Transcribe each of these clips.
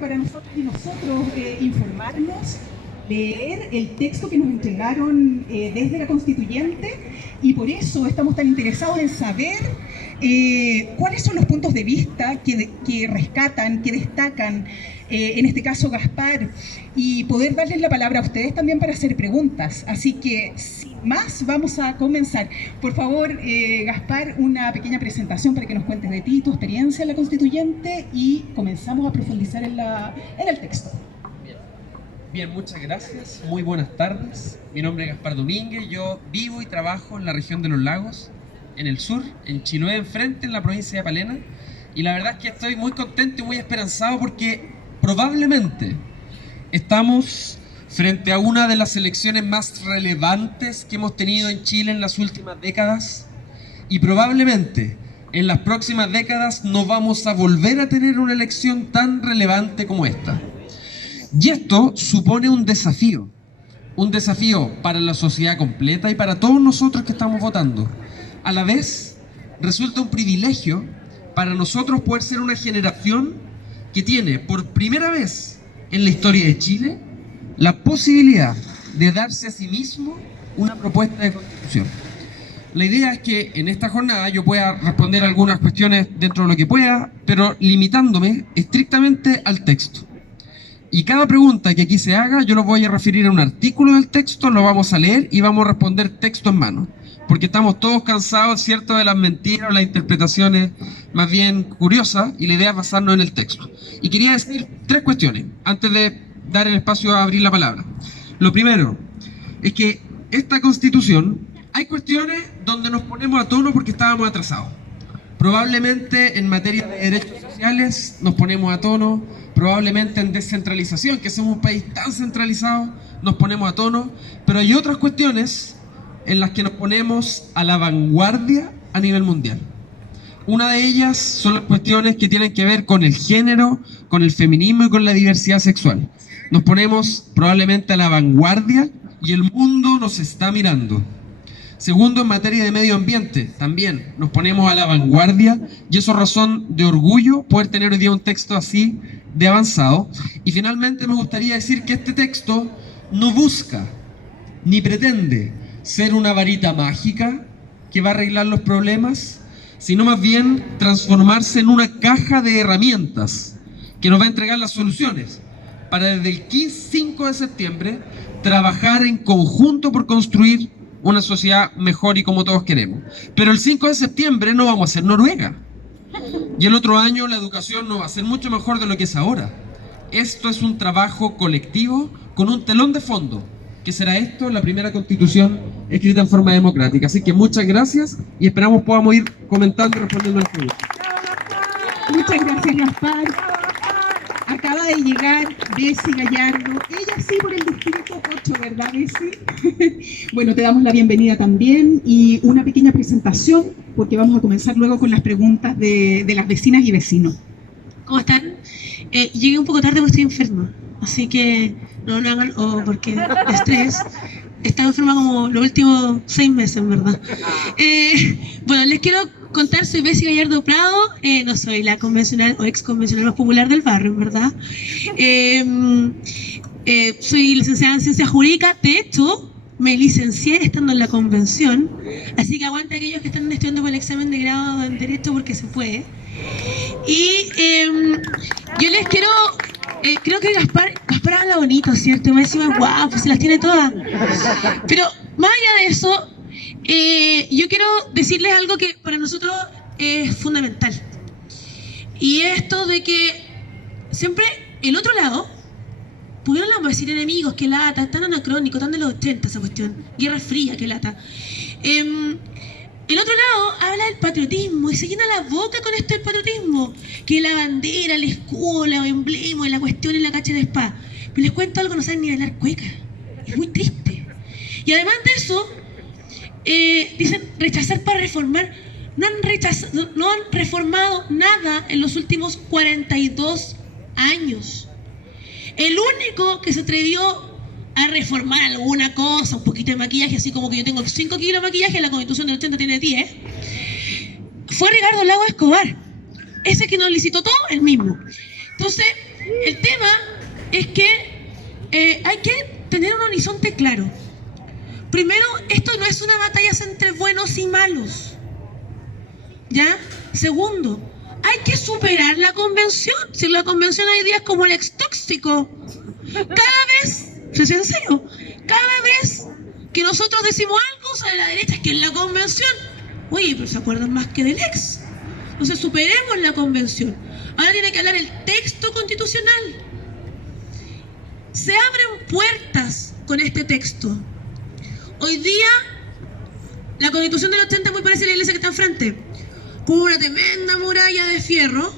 Para nosotros y nosotros informarnos, leer el texto que nos entregaron desde la Constituyente, y por eso estamos tan interesados en saber cuáles son los puntos de vista que rescatan, que destacan, en este caso Gaspar, y poder darles la palabra a ustedes también para hacer preguntas. Así que, sin más, vamos a comenzar. Por favor, Gaspar, una pequeña presentación para que nos cuentes de ti, tu experiencia en la Constituyente, y comenzamos a profundizar en el texto. Bien, muchas gracias. Muy buenas tardes. Mi nombre es Gaspar Domínguez. Yo vivo y trabajo en la región de los lagos, en el sur, en Chiloé, enfrente, en la provincia de Palena. Y la verdad es que estoy muy contento y muy esperanzado porque probablemente estamos frente a una de las elecciones más relevantes que hemos tenido en Chile en las últimas décadas. Y probablemente en las próximas décadas no vamos a volver a tener una elección tan relevante como esta. Y esto supone un desafío para la sociedad completa y para todos nosotros que estamos votando. A la vez, resulta un privilegio para nosotros poder ser una generación que tiene por primera vez en la historia de Chile la posibilidad de darse a sí mismo una propuesta de constitución. La idea es que en esta jornada yo pueda responder algunas cuestiones dentro de lo que pueda, pero limitándome estrictamente al texto. Y cada pregunta que aquí se haga, yo lo voy a referir a un artículo del texto, lo vamos a leer y vamos a responder texto en mano. Porque estamos todos cansados, ¿cierto?, de las mentiras o las interpretaciones más bien curiosas, y la idea es basarnos en el texto. Y quería decir tres cuestiones antes de dar el espacio a abrir la palabra. Lo primero es que esta Constitución, hay cuestiones donde nos ponemos a tono porque estábamos atrasados. Probablemente en materia de derechos sociales nos ponemos a tono, probablemente en descentralización, que somos un país tan centralizado, nos ponemos a tono, pero hay otras cuestiones en las que nos ponemos a la vanguardia a nivel mundial. Una de ellas son las cuestiones que tienen que ver con el género, con el feminismo y con la diversidad sexual. Nos ponemos probablemente a la vanguardia y el mundo nos está mirando. Segundo, en materia de medio ambiente, también nos ponemos a la vanguardia, y eso es razón de orgullo poder tener hoy día un texto así de avanzado. Y finalmente me gustaría decir que este texto no busca ni pretende ser una varita mágica que va a arreglar los problemas, sino más bien transformarse en una caja de herramientas que nos va a entregar las soluciones para desde el 5 de septiembre trabajar en conjunto por construir una sociedad mejor y como todos queremos. Pero el 5 de septiembre no vamos a ser Noruega. Y el otro año la educación no va a ser mucho mejor de lo que es ahora. Esto es un trabajo colectivo con un telón de fondo, que será esto, la primera Constitución escrita en forma democrática. Así que muchas gracias y esperamos podamos ir comentando y respondiendo a las preguntas. Muchas gracias, Gaspar. Acaba de llegar Bessie Gallardo, ella sí por el distrito 8, ¿verdad, Bessie? Bueno, te damos la bienvenida también y una pequeña presentación, porque vamos a comenzar luego con las preguntas de las vecinas y vecinos. ¿Cómo están? Llegué un poco tarde porque estoy enferma, así que no hagan porque estrés. He estado enferma como los últimos 6 meses, en verdad. Bueno, les quiero contar, soy Bessie Gallardo Prado, no soy la convencional o ex convencional más popular del barrio, en verdad. Soy licenciada en Ciencias Jurídicas, de hecho, me licencié estando en la convención, así que aguanta aquellos que están estudiando para el examen de grado en Derecho porque se puede. Y yo les quiero... creo que Gaspar habla bonito, ¿cierto? Me decía, guau, pues se las tiene todas. Pero más allá de eso, yo quiero decirles algo que para nosotros es fundamental. Y esto de que siempre el otro lado, porque no le vamos a decir enemigos, que lata, tan anacrónico, tan de los 80 esa cuestión, Guerra Fría, que lata. El otro lado habla del patriotismo y se llena la boca con esto del patriotismo, que la bandera, el escudo, los emblemas, la cuestión en la cacha de espada. Pero les cuento algo, no saben ni bailar cueca. Es muy triste. Y además de eso, dicen rechazar para reformar. No han reformado nada en los últimos 42 años. El único que se atrevió a reformar alguna cosa, un poquito de maquillaje, así como que yo tengo 5 kilos de maquillaje, la Constitución del 80 tiene 10, fue Ricardo Lagos Escobar. Ese que nos licitó todo, el mismo. Entonces, El tema es que hay que tener un horizonte claro. Primero, esto no es una batalla entre buenos y malos. ¿Ya? Segundo, hay que superar la convención. Si la convención hoy día es como el ex tóxico. Cada vez, ¿es en serio? Cada vez que nosotros decimos algo, sale la derecha, que es la convención. Oye, pero se acuerdan más que del ex. Entonces superemos la convención. Ahora tiene que hablar el texto constitucional. Se abren puertas con este texto. Hoy día, la Constitución del 80 es muy parecida a la iglesia que está enfrente, con una tremenda muralla de fierro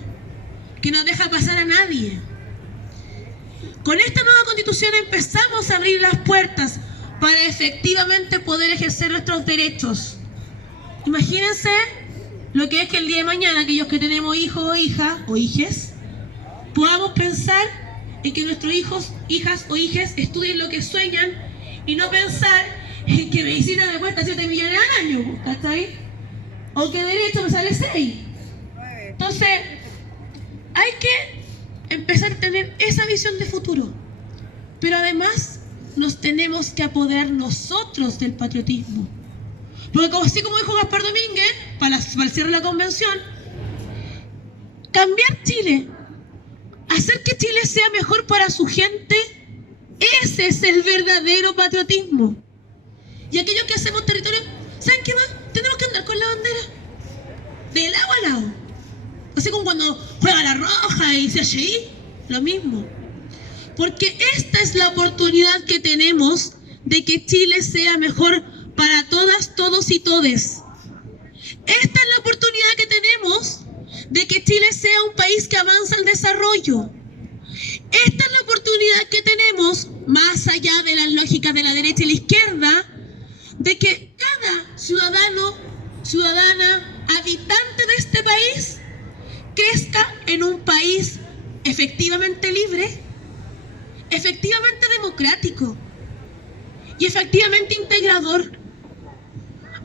que no deja pasar a nadie. Con esta nueva Constitución empezamos a abrir las puertas para efectivamente poder ejercer nuestros derechos. Imagínense lo que es que el día de mañana, aquellos que tenemos hijos o hijas o hijes, podamos pensar en que nuestros hijos, hijas o hijes estudien lo que sueñan y no pensar en que medicina me cuesta 7 millones al año, ¿está ahí? O que derecho me sale 6. Entonces, hay que empezar a tener esa visión de futuro. Pero además, nos tenemos que apoderar nosotros del patriotismo. Porque así como dijo Gaspar Domínguez, para el cierre de la convención, cambiar Chile, hacer que Chile sea mejor para su gente, ese es el verdadero patriotismo. Y aquellos que hacemos territorio, ¿saben qué más? Tenemos que andar con la bandera de lado a lado. Así como cuando juega la roja y CHI, lo mismo. Porque esta es la oportunidad que tenemos de que Chile sea mejor para todas, todos y todes. Esta es la oportunidad que tenemos de que Chile sea un país que avanza al desarrollo. Esta es la oportunidad que tenemos, más allá de las lógicas de la derecha y la izquierda, de que cada ciudadano, ciudadana, habitante de este país crezca en un país efectivamente libre, efectivamente democrático y efectivamente integrador.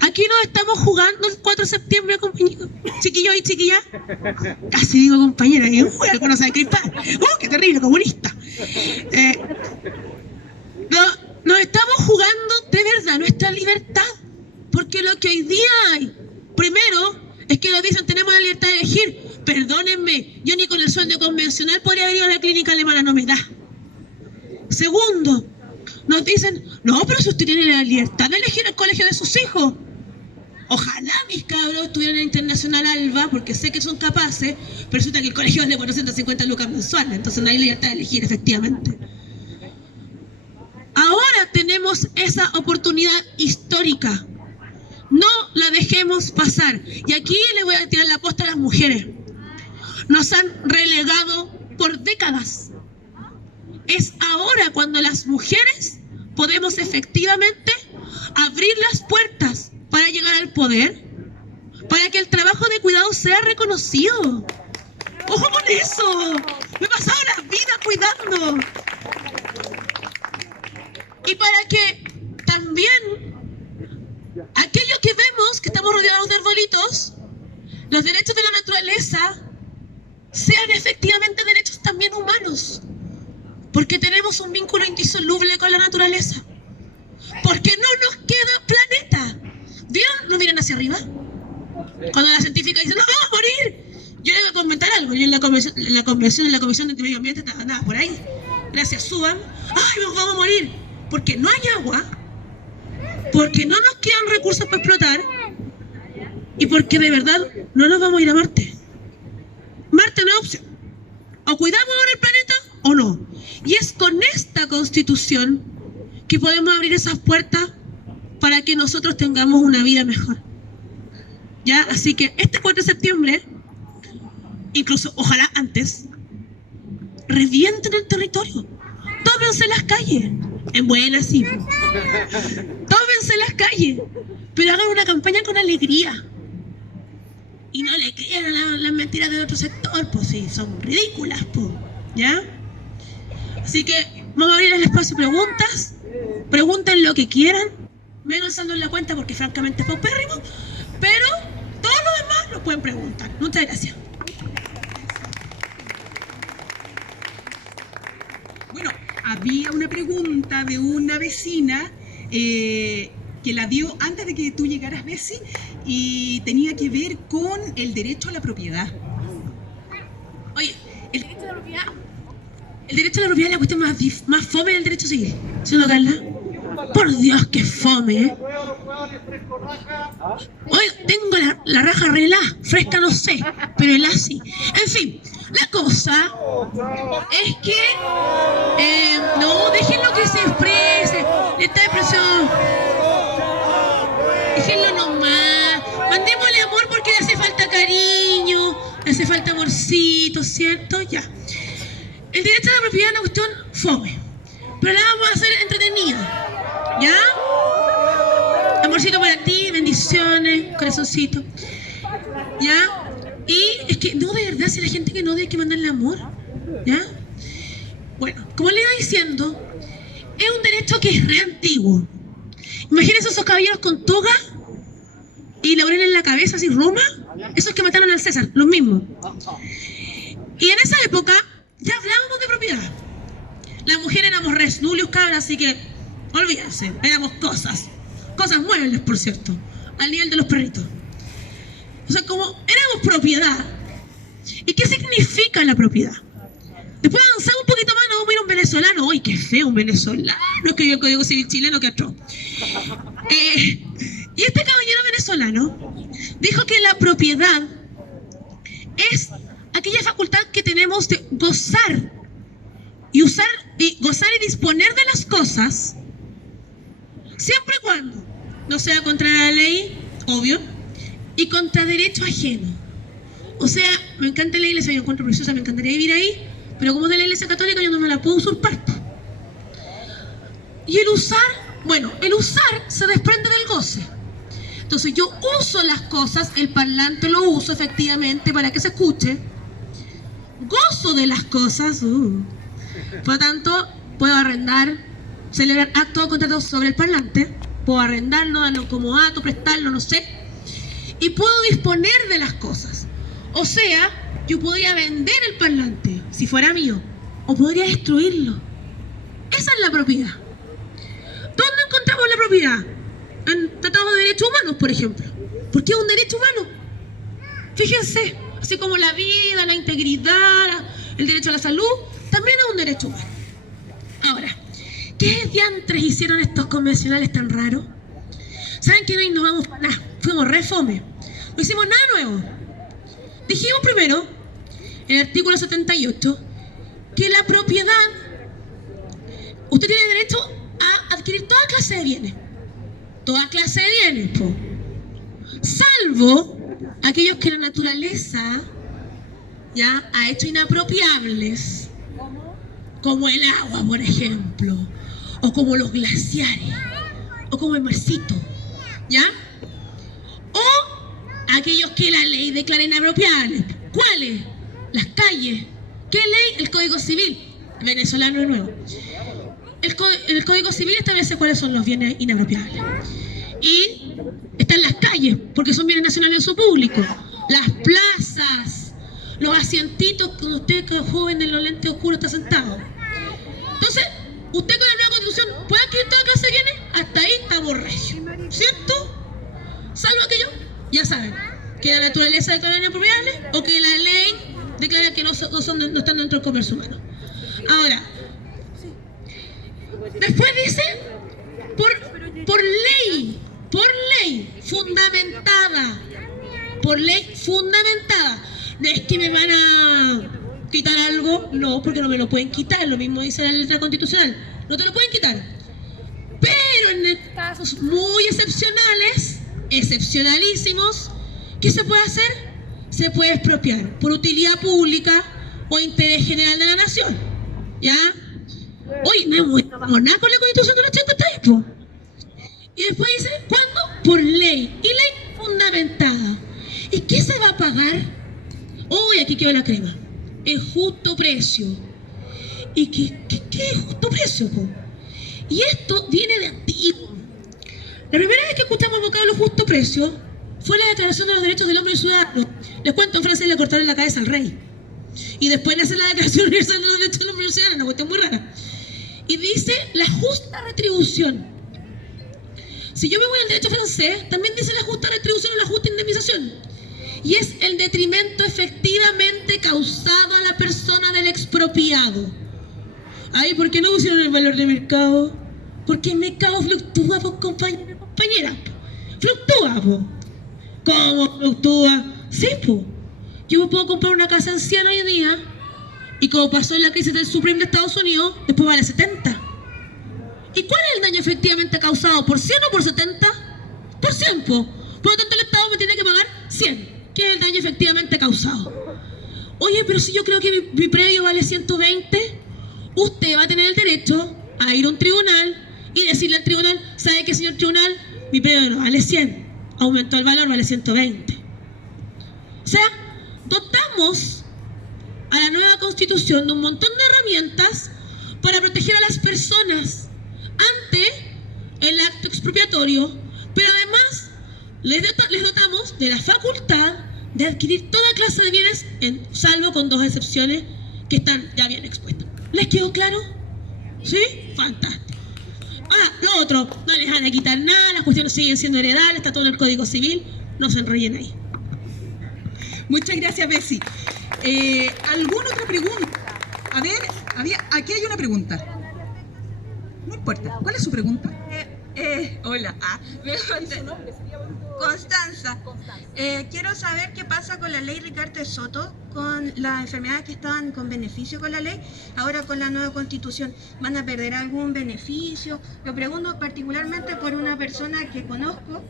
Aquí nos estamos jugando el 4 de septiembre, compañeros, chiquillos y chiquillas. Casi digo compañera, y algunos saben crispar. ¡Qué terrible, comunista! Nos estamos jugando de verdad nuestra libertad. Porque lo que hoy día hay, primero, es que nos dicen tenemos la libertad de elegir. Perdónenme, yo ni con el sueldo convencional podría haber ido a la clínica alemana, no me da. Segundo, nos dicen, no, pero si usted tiene la libertad de elegir el colegio de sus hijos. Ojalá mis cabros estuvieran en Internacional Alba, porque sé que son capaces, pero resulta que el colegio es de 450 lucas mensuales, entonces no hay libertad de elegir, efectivamente. Ahora tenemos esa oportunidad histórica. No la dejemos pasar. Y aquí le voy a tirar la posta a las mujeres. Nos han relegado por décadas. Es ahora cuando las mujeres podemos efectivamente abrir las puertas para llegar al poder, para que el trabajo de cuidado sea reconocido. ¡Ojo con eso! Me he pasado la vida cuidando. Y para que también aquellos que vemos que estamos rodeados de arbolitos, los derechos de la naturaleza sean efectivamente derechos también humanos. Porque tenemos un vínculo indisoluble con la naturaleza. Porque no nos queda planeta. ¿Vieron? ¿No miran hacia arriba? Cuando la científica dice, ¡nos vamos a morir! Yo le voy a comentar algo. Yo en la Comisión de Medio Ambiente andaba por ahí. Gracias, suban. ¡Ay, nos vamos a morir! Porque no hay agua. Porque no nos quedan recursos para explotar. Y porque de verdad no nos vamos a ir a Marte. Marte no es opción. O cuidamos ahora el planeta o no. Y es con esta Constitución que podemos abrir esas puertas para que nosotros tengamos una vida mejor. ¿Ya? Así que este 4 de septiembre, incluso ojalá antes, revienten el territorio. Tómense las calles. En buenas, sí. Tómense las calles. Pero hagan una campaña con alegría. Y no le crean a las mentiras de otro sector, pues sí, son ridículas, pues. ¿Ya? Así que vamos a abrir el espacio de preguntas. Pregunten lo que quieran, menos usando en la cuenta porque francamente es paupérrimo, pero todo lo demás lo pueden preguntar. Muchas gracias. Bueno, había una pregunta de una vecina que la dio antes de que tú llegaras, Bessie, y tenía que ver con el derecho a la propiedad. Oye, el derecho a la propiedad. El derecho a la propiedad es la cuestión más fome del derecho civil. ¿Sí, no, Carla? Por Dios, qué fome, ¿eh? Oye, tengo la raja relá, fresca no sé, pero el así. En fin, la cosa es que no, déjenlo que se exprese. Esta expresión, déjenlo nomás. Mandémosle amor porque le hace falta cariño, le hace falta amorcito, ¿cierto? Ya. El derecho a la propiedad es una cuestión fome, pero la vamos a hacer entretenida. ¿Ya? Amorcito para ti, bendiciones, corazoncito. ¿Ya? Y es que no, de verdad, si la gente que no debe que mandarle amor. ¿Ya? Bueno, como le iba diciendo, es un derecho que es re antiguo. Imagínense esos caballeros con toga y laurel en la cabeza, así Roma. Esos que mataron al César, los mismos. Y en esa época ya hablábamos de propiedad. Las mujeres éramos res nullius, cabras, así que olvídense, éramos cosas muebles, por cierto, al nivel de los perritos. O sea, como éramos propiedad. ¿Y qué significa la propiedad? Después avanzamos un poquito más, nos vamos a ir a un venezolano. ¡Ay, qué feo un venezolano! Escribió el Código Civil chileno, que atroz. Y este caballero venezolano dijo que la propiedad es aquella facultad que tenemos de gozar y disponer de las cosas, siempre y cuando no sea contra la ley, obvio, y contra derecho ajeno. O sea, me encanta la iglesia, yo encuentro preciosa, me encantaría vivir ahí, pero como es de la iglesia católica, yo no me la puedo usurpar. Y el usar se desprende del goce. Entonces yo uso las cosas, el parlante lo uso efectivamente para que se escuche, gozo de las cosas, por lo tanto, puedo arrendar, celebrar actos o contratos sobre el parlante, puedo arrendarlo, darlo como acto, prestarlo, no sé, y puedo disponer de las cosas. O sea, yo podría vender el parlante, si fuera mío, o podría destruirlo. Esa es la propiedad. ¿Dónde encontramos la propiedad? En tratados de derechos humanos, por ejemplo. ¿Por qué es un derecho humano? Fíjense, así como la vida, la integridad, el derecho a la salud, también es un derecho humano. Ahora, ¿qué diantres hicieron estos convencionales tan raros? ¿Saben que no innovamos para nada? Fuimos re fome. No hicimos nada nuevo. Dijimos primero, en el artículo 78, que la propiedad, usted tiene derecho a adquirir toda clase de bienes. Toda clase de bienes, po. Salvo aquellos que la naturaleza ya ha hecho inapropiables, como el agua, por ejemplo, o como los glaciares, o como el marcito, ¿ya? O aquellos que la ley declara inapropiables. ¿Cuáles? Las calles. ¿Qué ley? El Código Civil venezolano de nuevo. El Código Civil establece cuáles son los bienes inapropiables. Y están las calles, porque son bienes nacionales de uso público. Las plazas, los asientitos donde usted, que es joven de los lentes oscuros, está sentado. Entonces, usted con la nueva Constitución puede adquirir toda clase de bienes, hasta ahí estamos regios, ¿cierto? Salvo aquello, ya saben, que la naturaleza declara inapropiables o que la ley declara que no están dentro del comercio humano. Ahora, después dice, por ley fundamentada, no es que me van a quitar algo, no, porque no me lo pueden quitar, lo mismo dice la letra constitucional, no te lo pueden quitar, pero en casos muy excepcionalísimos, ¿qué se puede hacer? Se puede expropiar por utilidad pública o interés general de la nación, ¿ya? Oye, no hemos nada con la Constitución del 83, po. Y después dice, ¿cuándo? Por ley. Y ley fundamentada. ¿Y qué se va a pagar? Uy, aquí quedó la crema. El justo precio. ¿Y qué es justo precio, po? Y esto viene de antiguo. La primera vez que escuchamos el vocablo justo precio fue la Declaración de los Derechos del Hombre y Ciudadano. Les cuento, en Francia le cortaron la cabeza al rey. Y después le hacen la Declaración Universal de los Derechos del Hombre y Ciudadano, una cuestión muy rara. y dice la justa retribución. Si yo me voy al derecho francés, también dice la justa retribución o la justa indemnización. Y es el detrimento efectivamente causado a la persona del expropiado. Ay, ¿por qué no pusieron el valor de mercado? Porque el mercado fluctúa, pues, compañero, compañera. Fluctúa, pues. ¿Cómo fluctúa? Sí, pues. Yo me puedo comprar una casa anciana hoy en día y como pasó en la crisis del subprime de Estados Unidos, después vale 70. ¿Y cuál es el daño efectivamente causado? ¿Por 100 o por 70? Por 100, po. Por lo tanto, el Estado me tiene que pagar 100, que es el daño efectivamente causado. Oye, pero si yo creo que mi predio vale 120, usted va a tener el derecho a ir a un tribunal y decirle al tribunal, ¿sabe qué, señor tribunal? Mi predio no vale 100, aumentó el valor, vale 120. O sea, dotamos a la nueva Constitución de un montón de herramientas para proteger a las personas ante el acto expropiatorio, pero además les dotamos de la facultad de adquirir toda clase de bienes, salvo con 2 excepciones que están ya bien expuestas. ¿Les quedó claro? ¿Sí? Fantástico. Ah, lo otro, no les van a quitar nada, las cuestiones siguen siendo heredables, está todo en el Código Civil, no se enrollen ahí. Muchas gracias, Bessie. ¿Alguna otra pregunta? A ver, aquí hay una pregunta. No importa. ¿Cuál es su pregunta? Hola. Constanza. Quiero saber qué pasa con la ley Ricardo Soto, con las enfermedades que estaban con beneficio con la ley. Ahora con la nueva Constitución, ¿van a perder algún beneficio? Lo pregunto particularmente por una persona que conozco,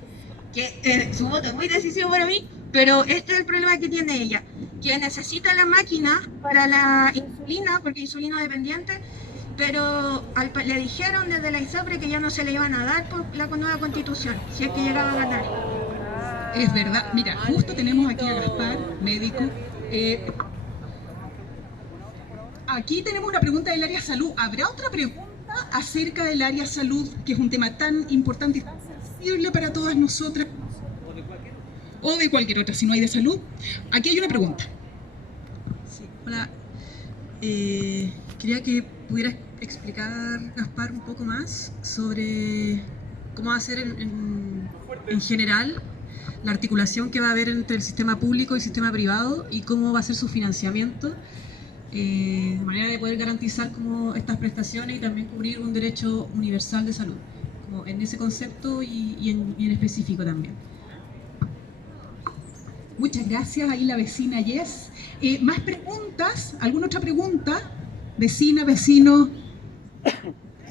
que su voto es muy decisivo para mí, pero este es el problema que tiene ella, que necesita la máquina para la insulina, porque es insulino dependiente, pero le dijeron desde la ISAPRE que ya no se le iban a dar por la nueva Constitución, si es que llegaba a ganar. Es verdad. Mira, justo tenemos aquí a Gaspar, médico. Aquí tenemos una pregunta del área salud. ¿Habrá otra pregunta acerca del área salud, que es un tema tan importante y tan sensible para todas nosotras? O de cualquier otra, si no hay de salud. Aquí hay una pregunta. Sí, hola. Quería que pudieras explicar, Gaspar, un poco más sobre cómo va a ser en general la articulación que va a haber entre el sistema público y el sistema privado y cómo va a ser su financiamiento, de manera de poder garantizar como estas prestaciones y también cubrir un derecho universal de salud, como en ese concepto y en específico también. Muchas gracias, ahí la vecina Yes. ¿Más preguntas? ¿Alguna otra pregunta? Vecina, vecino.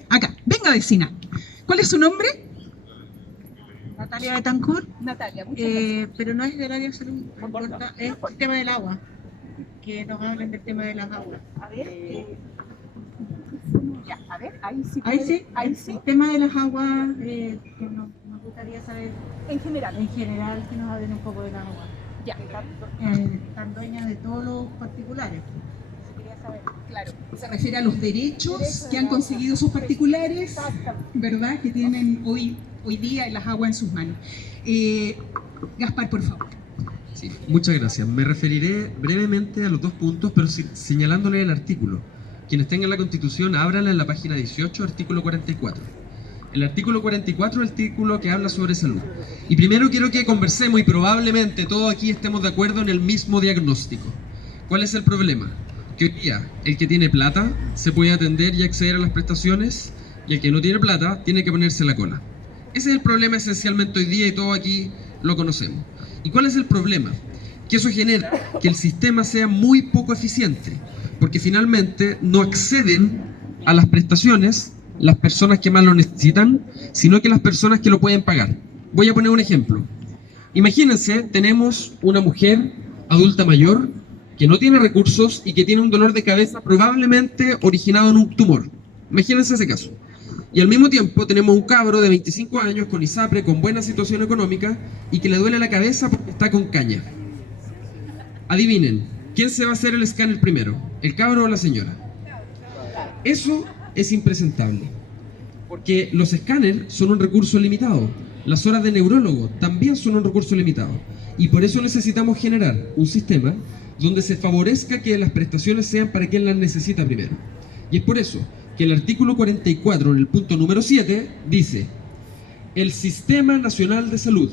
Acá, venga vecina. ¿Cuál es su nombre? Natalia Betancourt. Natalia, muchas gracias. Pero no es del área de salud, es el tema del agua, que nos hablen del tema de las aguas. A ver, ya, a ver, ahí sí. Ahí sí. El tema de las aguas, que nos gustaría saber En general. que nos hablen un poco de las aguas. Ya. Están dueñas de todos los particulares. Quería saber. Claro. Se refiere a los derechos que han conseguido sus particulares, ¿verdad? Que tienen hoy día las aguas en sus manos. Gaspar, por favor. Sí, muchas gracias. Me referiré brevemente a los 2 puntos, pero señalándole el artículo. Quienes tengan la Constitución, ábranla en la página 18, artículo 44. El artículo 44 es el artículo que habla sobre salud. Y primero quiero que conversemos y probablemente todos aquí estemos de acuerdo en el mismo diagnóstico. ¿Cuál es el problema? Que hoy día el que tiene plata se puede atender y acceder a las prestaciones, y el que no tiene plata tiene que ponerse la cola. Ese es el problema esencialmente hoy día y todos aquí lo conocemos. ¿Y cuál es el problema? Que eso genera que el sistema sea muy poco eficiente, porque finalmente no acceden a las prestaciones las personas que más lo necesitan, sino que las personas que lo pueden pagar. Voy a poner un ejemplo. Imagínense, tenemos una mujer adulta mayor que no tiene recursos y que tiene un dolor de cabeza probablemente originado en un tumor. Imagínense ese caso. Y al mismo tiempo tenemos un cabro de 25 años con ISAPRE, con buena situación económica y que le duele la cabeza porque está con caña. Adivinen, ¿quién se va a hacer el escáner primero? ¿El cabro o la señora? Eso es impresentable, porque los escáneres son un recurso limitado, las horas de neurólogo también son un recurso limitado, y por eso necesitamos generar un sistema donde se favorezca que las prestaciones sean para quien las necesita primero. Y es por eso que el artículo 44, en el punto número 7, dice: el Sistema Nacional de Salud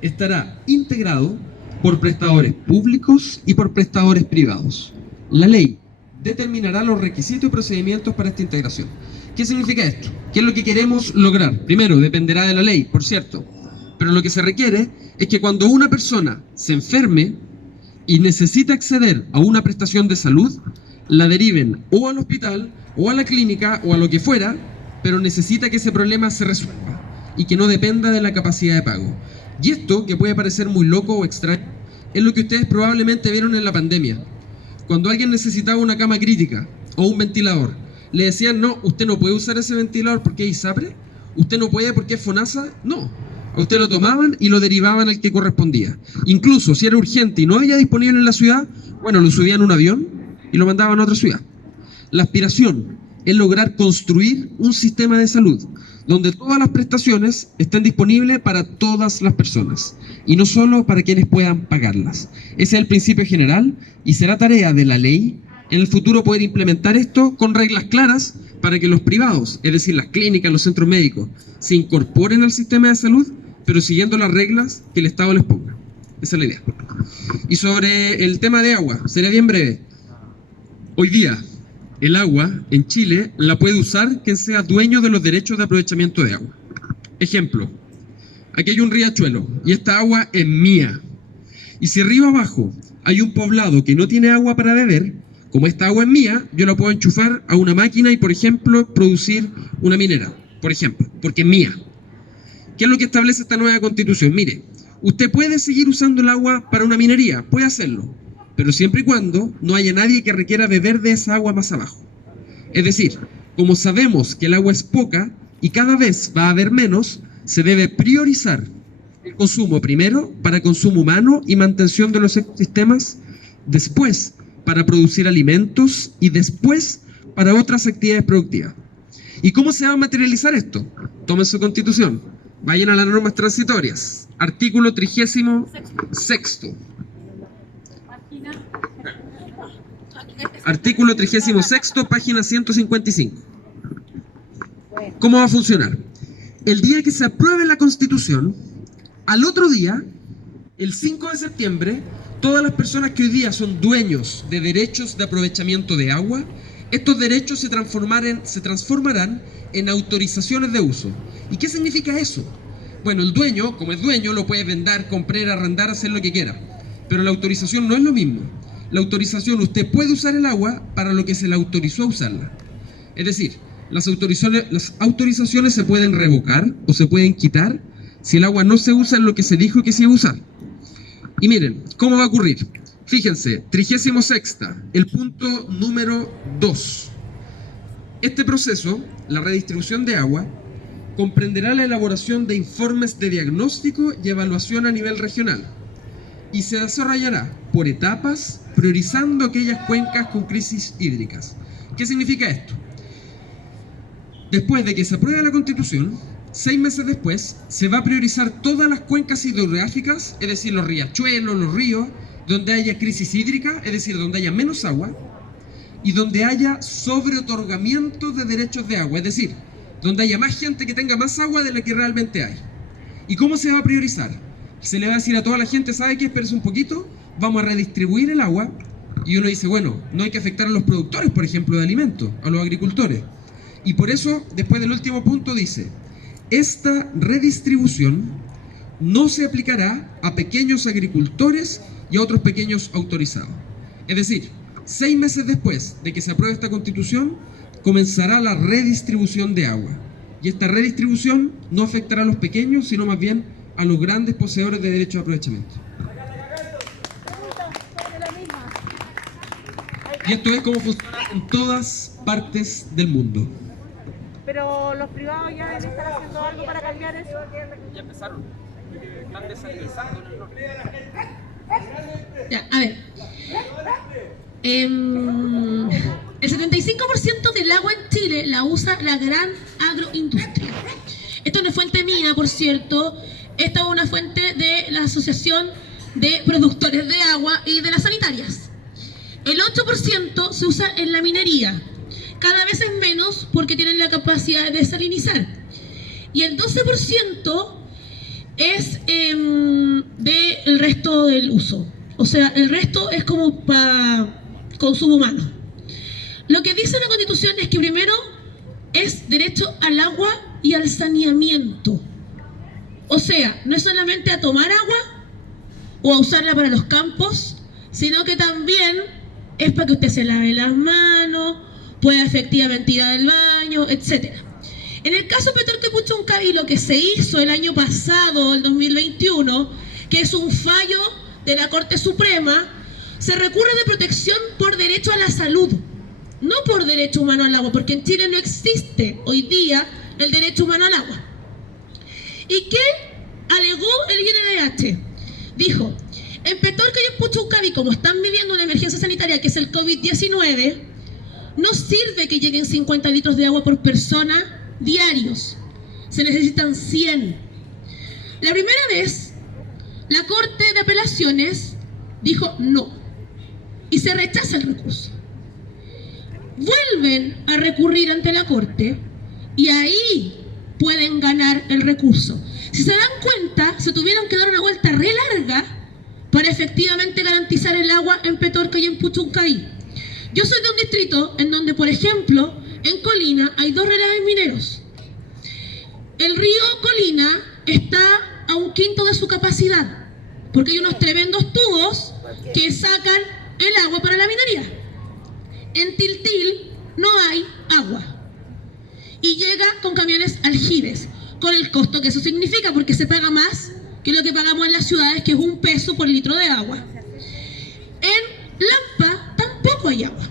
estará integrado por prestadores públicos y por prestadores privados. La ley determinará los requisitos y procedimientos para esta integración. ¿Qué significa esto? ¿Qué es lo que queremos lograr? Primero, dependerá de la ley, por cierto, pero lo que se requiere es que cuando una persona se enferme y necesita acceder a una prestación de salud, la deriven o al hospital, o a la clínica, o a lo que fuera, pero necesita que ese problema se resuelva y que no dependa de la capacidad de pago. Y esto, que puede parecer muy loco o extraño, es lo que ustedes probablemente vieron en la pandemia. Cuando alguien necesitaba una cama crítica o un ventilador, le decían: no, usted no puede usar ese ventilador porque es ISAPRE, usted no puede porque es FONASA. No, a usted lo tomaban y lo derivaban al que correspondía. Incluso si era urgente y no había disponible en la ciudad, bueno, lo subían a un avión y lo mandaban a otra ciudad. La aspiración es lograr construir un sistema de salud donde todas las prestaciones estén disponibles para todas las personas y no solo para quienes puedan pagarlas. Ese es el principio general y será tarea de la ley en el futuro poder implementar esto con reglas claras para que los privados, es decir, las clínicas, los centros médicos, se incorporen al sistema de salud, pero siguiendo las reglas que el Estado les ponga. Esa es la idea. Y sobre el tema de agua, seré bien breve. Hoy día, el agua en Chile la puede usar quien sea dueño de los derechos de aprovechamiento de agua. Ejemplo, aquí hay un riachuelo y esta agua es mía. Y si río abajo hay un poblado que no tiene agua para beber, como esta agua es mía, yo la puedo enchufar a una máquina y, por ejemplo, producir una minera, por ejemplo, porque es mía. ¿Qué es lo que establece esta nueva constitución? Mire, usted puede seguir usando el agua para una minería, puede hacerlo, pero siempre y cuando no haya nadie que requiera beber de esa agua más abajo. Es decir, como sabemos que el agua es poca y cada vez va a haber menos, se debe priorizar el consumo primero para consumo humano y mantención de los ecosistemas, después para producir alimentos y después para otras actividades productivas. ¿Y cómo se va a materializar esto? Tomen su constitución, vayan a las normas transitorias, artículo 36º. Artículo 36º, página 155. ¿Cómo va a funcionar? El día que se apruebe la Constitución, al otro día, el 5 de septiembre, todas las personas que hoy día son dueños de derechos de aprovechamiento de agua, estos derechos se transformarán en autorizaciones de uso. ¿Y qué significa eso? Bueno, el dueño, como es dueño, lo puede vender, comprar, arrendar, hacer lo que quiera. Pero la autorización no es lo mismo. La autorización, usted puede usar el agua para lo que se le autorizó a usarla. Es decir, las autorizaciones se pueden revocar o se pueden quitar si el agua no se usa en lo que se dijo que se iba a usar. Y miren, ¿cómo va a ocurrir? Fíjense, 36ª, el punto número 2. Este proceso, la redistribución de agua, comprenderá la elaboración de informes de diagnóstico y evaluación a nivel regional y se desarrollará por etapas, priorizando aquellas cuencas con crisis hídricas. ¿Qué significa esto? Después de que se apruebe la Constitución, 6 meses después, se va a priorizar todas las cuencas hidrográficas, es decir, los riachuelos, los ríos, donde haya crisis hídrica, es decir, donde haya menos agua, y donde haya sobreotorgamiento de derechos de agua, es decir, donde haya más gente que tenga más agua de la que realmente hay. ¿Y cómo se va a priorizar? Se le va a decir a toda la gente: ¿sabe qué? Espérese un poquito, vamos a redistribuir el agua. Y uno dice, bueno, no hay que afectar a los productores, por ejemplo, de alimentos, a los agricultores. Y por eso, después del último punto, dice: esta redistribución no se aplicará a pequeños agricultores y a otros pequeños autorizados. Es decir, 6 meses después de que se apruebe esta Constitución, comenzará la redistribución de agua. Y esta redistribución no afectará a los pequeños, sino más bien a los grandes poseedores de derechos de aprovechamiento. Y esto es cómo funciona en todas partes del mundo. Pero los privados ya deben estar haciendo algo para cambiar eso. Ya empezaron. Están descentralizando el norte. Ya, a ver. El 75% del agua en Chile la usa la gran agroindustria. Esto no es fuente mía, por cierto. Esta es una fuente de la Asociación de Productores de Agua y de las Sanitarias. El 8% se usa en la minería cada vez es menos porque tienen la capacidad de desalinizar. Y el 12% es del resto del uso. O sea, el resto es como para consumo humano. Lo que dice la Constitución es que primero es derecho al agua y al saneamiento. O sea, no es solamente a tomar agua o a usarla para los campos, sino que también es para que usted se lave las manos, pueda efectivamente ir al baño, etc. En el caso de Petorca y Puchuncaví, lo que se hizo el año pasado, el 2021, que es un fallo de la Corte Suprema, se recurre de protección por derecho a la salud, no por derecho humano al agua, porque en Chile no existe hoy día el derecho humano al agua. ¿Y qué alegó el INDH? Dijo, en Petorca y en Puchuncaví, como están viviendo una emergencia sanitaria que es el COVID-19, no sirve que lleguen 50 litros de agua por persona diarios, se necesitan 100. La primera vez, la Corte de Apelaciones dijo no y se rechaza el recurso. Vuelven a recurrir ante la Corte y ahí pueden ganar el recurso. Si se dan cuenta, se tuvieron que dar una vuelta re larga para efectivamente garantizar el agua en Petorca y en Puchuncaví. Yo soy de un distrito en donde, por ejemplo, en Colina hay 2 relevos mineros. El río Colina está a 1/5 de su capacidad, porque hay unos tremendos tubos que sacan el agua para la minería. En Tiltil no hay agua y llega con camiones aljibes, con el costo que eso significa, porque se paga más que lo que pagamos en las ciudades, que es 1 peso por litro de agua. En Lampa tampoco hay agua.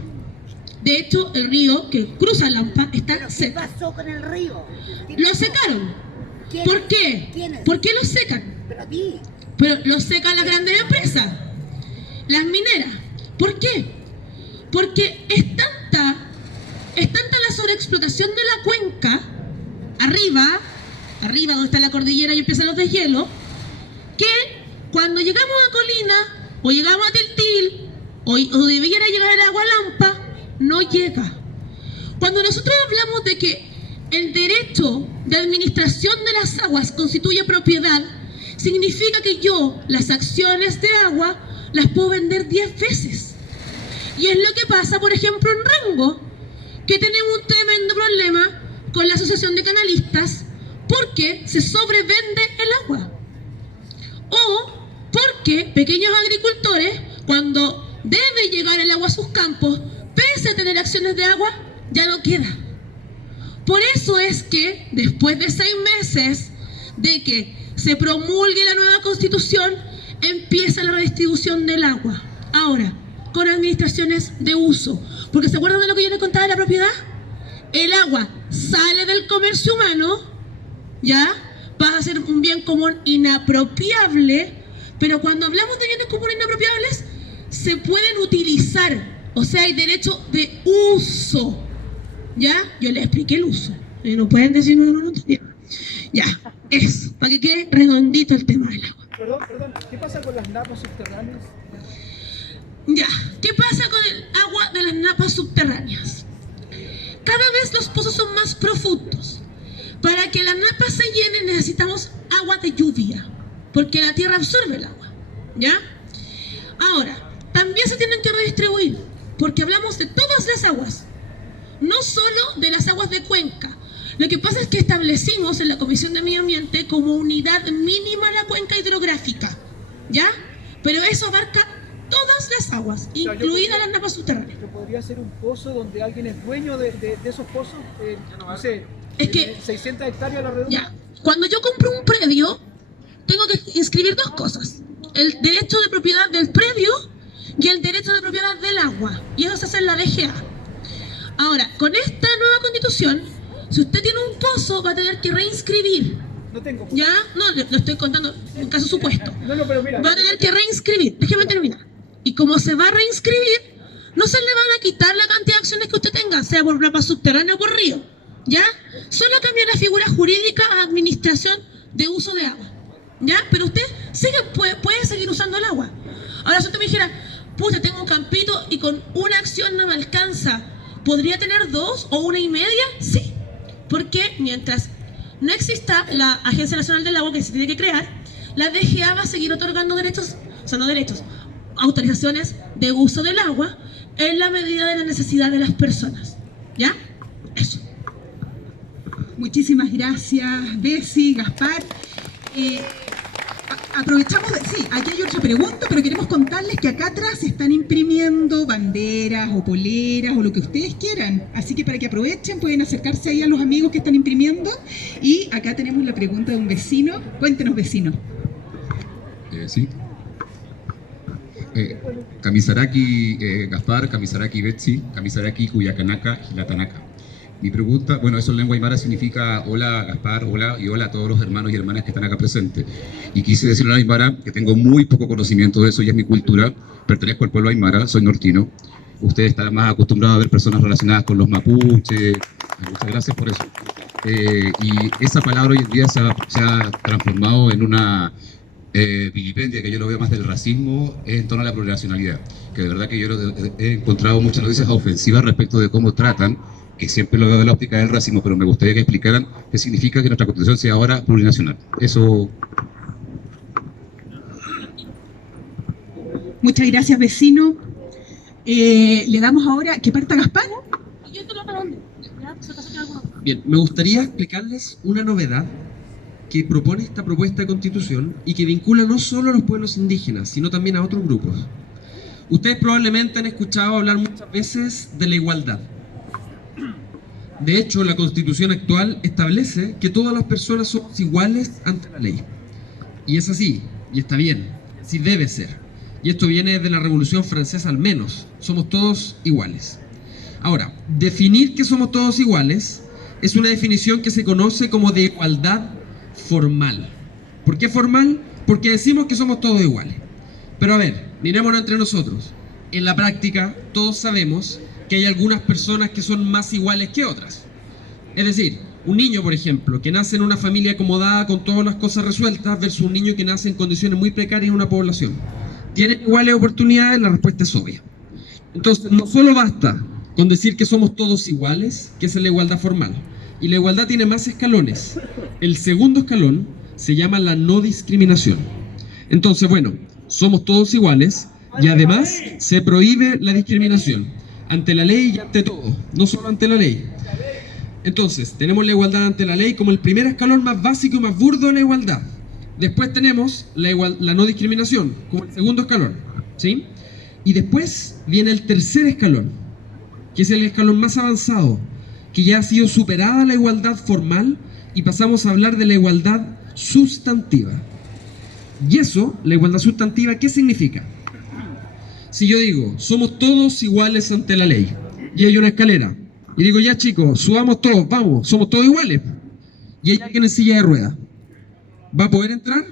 De hecho, el río que cruza Lampa está seco. ¿Qué pasó con el río? Lo secaron. ¿Por qué? ¿Por qué lo secan? Pero lo secan las grandes empresas, las mineras. ¿Por qué? Porque es tanta la sobreexplotación de la cuenca, arriba donde está la cordillera y empiezan los deshielos, que cuando llegamos a Colina, o llegamos a Tiltil, o debiera llegar el agua a Lampa, no llega. Cuando nosotros hablamos de que el derecho de administración de las aguas constituye propiedad, significa que yo las acciones de agua las puedo vender 10 veces. Y es lo que pasa, por ejemplo, en Rango, que tenemos un tremendo problema con la Asociación de Canalistas porque se sobrevende el agua. O porque pequeños agricultores, cuando debe llegar el agua a sus campos, pese a tener acciones de agua, ya no queda. Por eso es que después de 6 meses de que se promulgue la nueva Constitución, empieza la redistribución del agua. Ahora, con administraciones de uso. Porque ¿se acuerdan de lo que yo les contaba de la propiedad? El agua sale del comercio humano, ¿ya? Pasa a ser un bien común inapropiable, pero cuando hablamos de bienes comunes inapropiables, se pueden utilizar. O sea, hay derecho de uso. ¿Ya? Yo les expliqué el uso. No pueden decir no entendieron. Ya, eso, para que quede redondito el tema del agua. Perdón, ¿qué pasa con las napas subterráneas? Ya, ¿qué pasa con el agua de las napas subterráneas? Cada vez los pozos son más profundos. Para que las napas se llenen necesitamos agua de lluvia, porque la tierra absorbe el agua, ¿ya? Ahora, también se tienen que redistribuir, porque hablamos de todas las aguas, no solo de las aguas de cuenca. Lo que pasa es que establecimos en la Comisión de Medio Ambiente como unidad mínima la cuenca hidrográfica, ¿ya? Pero eso abarca todas las aguas, o sea, incluidas las napas subterráneas. ¿Podría ser un pozo donde alguien es dueño de esos pozos? No sé, es que 600 hectáreas a la redonda. Ya, cuando yo compro un predio, tengo que inscribir 2 cosas. El derecho de propiedad del predio y el derecho de propiedad del agua. Y eso se hace en la DGA. Ahora, con esta nueva Constitución, si usted tiene un pozo, va a tener que reinscribir. No tengo. ¿Ya? No, lo estoy contando en caso supuesto. No, pero mira. Va a tener que reinscribir. Déjeme terminar. Y como se va a reinscribir, no se le van a quitar la cantidad de acciones que usted tenga, sea por napa subterránea o por río. ¿Ya? Solo cambia la figura jurídica a administración de uso de agua. ¿Ya? Pero usted puede seguir usando el agua. Ahora, si usted me dijera, puta, tengo un campito y con una acción no me alcanza, ¿Podría tener 2 o 1,5? Sí, porque mientras no exista la Agencia Nacional del Agua que se tiene que crear, la DGA va a seguir otorgando derechos, o sea, no derechos, autorizaciones de uso del agua en la medida de la necesidad de las personas. ¿Ya? Eso. Muchísimas gracias, Bessie, Gaspar. Aprovechamos, sí, aquí hay otra pregunta, pero queremos contarles que acá atrás se están imprimiendo banderas o poleras o lo que ustedes quieran. Así que para que aprovechen, pueden acercarse ahí a los amigos que están imprimiendo. Y acá tenemos la pregunta de un vecino. Cuéntenos, vecino. Sí. Kamisaraki Gaspar, Kamisaraki Betsy, Kamisaraki Kuyakanaka, Hilatanaka. Mi pregunta, bueno, eso en lengua aymara significa hola Gaspar, hola y hola a todos los hermanos y hermanas que están acá presentes. Y quise decirle a aymara que tengo muy poco conocimiento de eso, ya es mi cultura, pertenezco al pueblo aymara, soy nortino. Usted está más acostumbrado a ver personas relacionadas con los mapuches, muchas gracias por eso. Y esa palabra hoy en día se ha transformado en una vilipendia, que yo lo veo más del racismo, en torno a la plurinacionalidad, que de verdad que yo he encontrado muchas noticias ofensivas respecto de cómo tratan, que siempre lo veo de la óptica del racismo, pero me gustaría que explicaran qué significa que nuestra constitución sea ahora plurinacional. Eso. Muchas gracias, vecino. Le damos ahora que parta Gaspar. Bien, me gustaría explicarles una novedad que propone esta propuesta de constitución y que vincula no solo a los pueblos indígenas, sino también a otros grupos. Ustedes probablemente han escuchado hablar muchas veces de la igualdad. De hecho, la Constitución actual establece que todas las personas somos iguales ante la ley. Y es así, y está bien, así debe ser. Y esto viene de la Revolución Francesa al menos, somos todos iguales. Ahora, definir que somos todos iguales es una definición que se conoce como de igualdad formal. ¿Por qué formal? Porque decimos que somos todos iguales. Pero a ver, mirémonos entre nosotros. En la práctica, todos sabemos que hay algunas personas que son más iguales que otras. Es decir, un niño, por ejemplo, que nace en una familia acomodada con todas las cosas resueltas versus un niño que nace en condiciones muy precarias en una población. ¿Tienen iguales oportunidades? La respuesta es obvia. Entonces, no solo basta con decir que somos todos iguales, que es la igualdad formal. Y la igualdad tiene más escalones. El segundo escalón se llama la no discriminación. Entonces, bueno, somos todos iguales y además se prohíbe la discriminación. Ante la ley y ante todo, no solo ante la ley. Entonces, tenemos la igualdad ante la ley como el primer escalón más básico y más burdo de la igualdad. Después tenemos la no discriminación como el segundo escalón, ¿sí? Y después viene el tercer escalón, que es el escalón más avanzado, que ya ha sido superada la igualdad formal y pasamos a hablar de la igualdad sustantiva. Y eso, la igualdad sustantiva, ¿qué significa? Si yo digo, somos todos iguales ante la ley, y hay una escalera, y digo, ya chicos, subamos todos, vamos, somos todos iguales, y hay alguien en silla de ruedas, ¿va a poder entrar?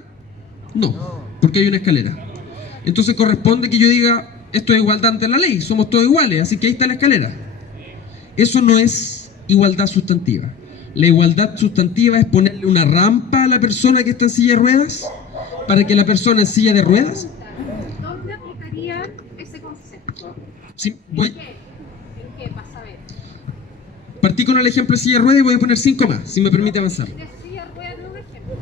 No, porque hay una escalera. Entonces corresponde que yo diga, esto es igualdad ante la ley, somos todos iguales, así que ahí está la escalera. Eso no es igualdad sustantiva. La igualdad sustantiva es ponerle una rampa a la persona que está en silla de ruedas, para que la persona en silla de ruedas... ¿Dónde aplicarían ese concepto? Sí, voy... ¿En qué? Para saber. Partí con el ejemplo de silla de ruedas y voy a poner 5 más, si me permite avanzar. De silla de ruedas no un ejemplo.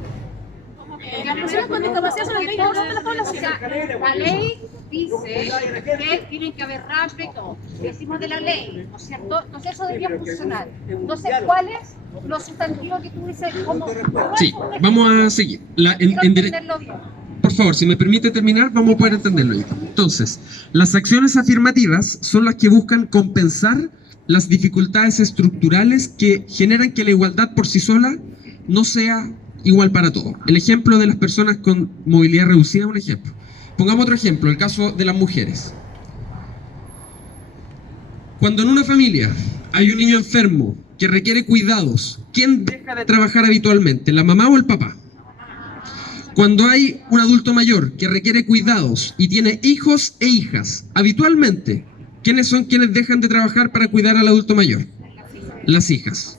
Las personas con discapacidad son las leyes de la población. La ley dice que tienen que haber rampa y todo. Decimos de la ley, ¿no es cierto? Entonces eso debería funcionar. Entonces, ¿cuál es lo sustantivo que tú dices? Sí, vamos a seguir. Por favor, si me permite terminar, vamos a poder entenderlo. Entonces, las acciones afirmativas son las que buscan compensar las dificultades estructurales que generan que la igualdad por sí sola no sea igual para todos. El ejemplo de las personas con movilidad reducida es un ejemplo. Pongamos otro ejemplo, el caso de las mujeres. Cuando en una familia hay un niño enfermo que requiere cuidados, ¿quién deja de trabajar habitualmente, la mamá o el papá? Cuando hay un adulto mayor que requiere cuidados y tiene hijos e hijas, habitualmente, ¿quiénes son quienes dejan de trabajar para cuidar al adulto mayor? Las hijas.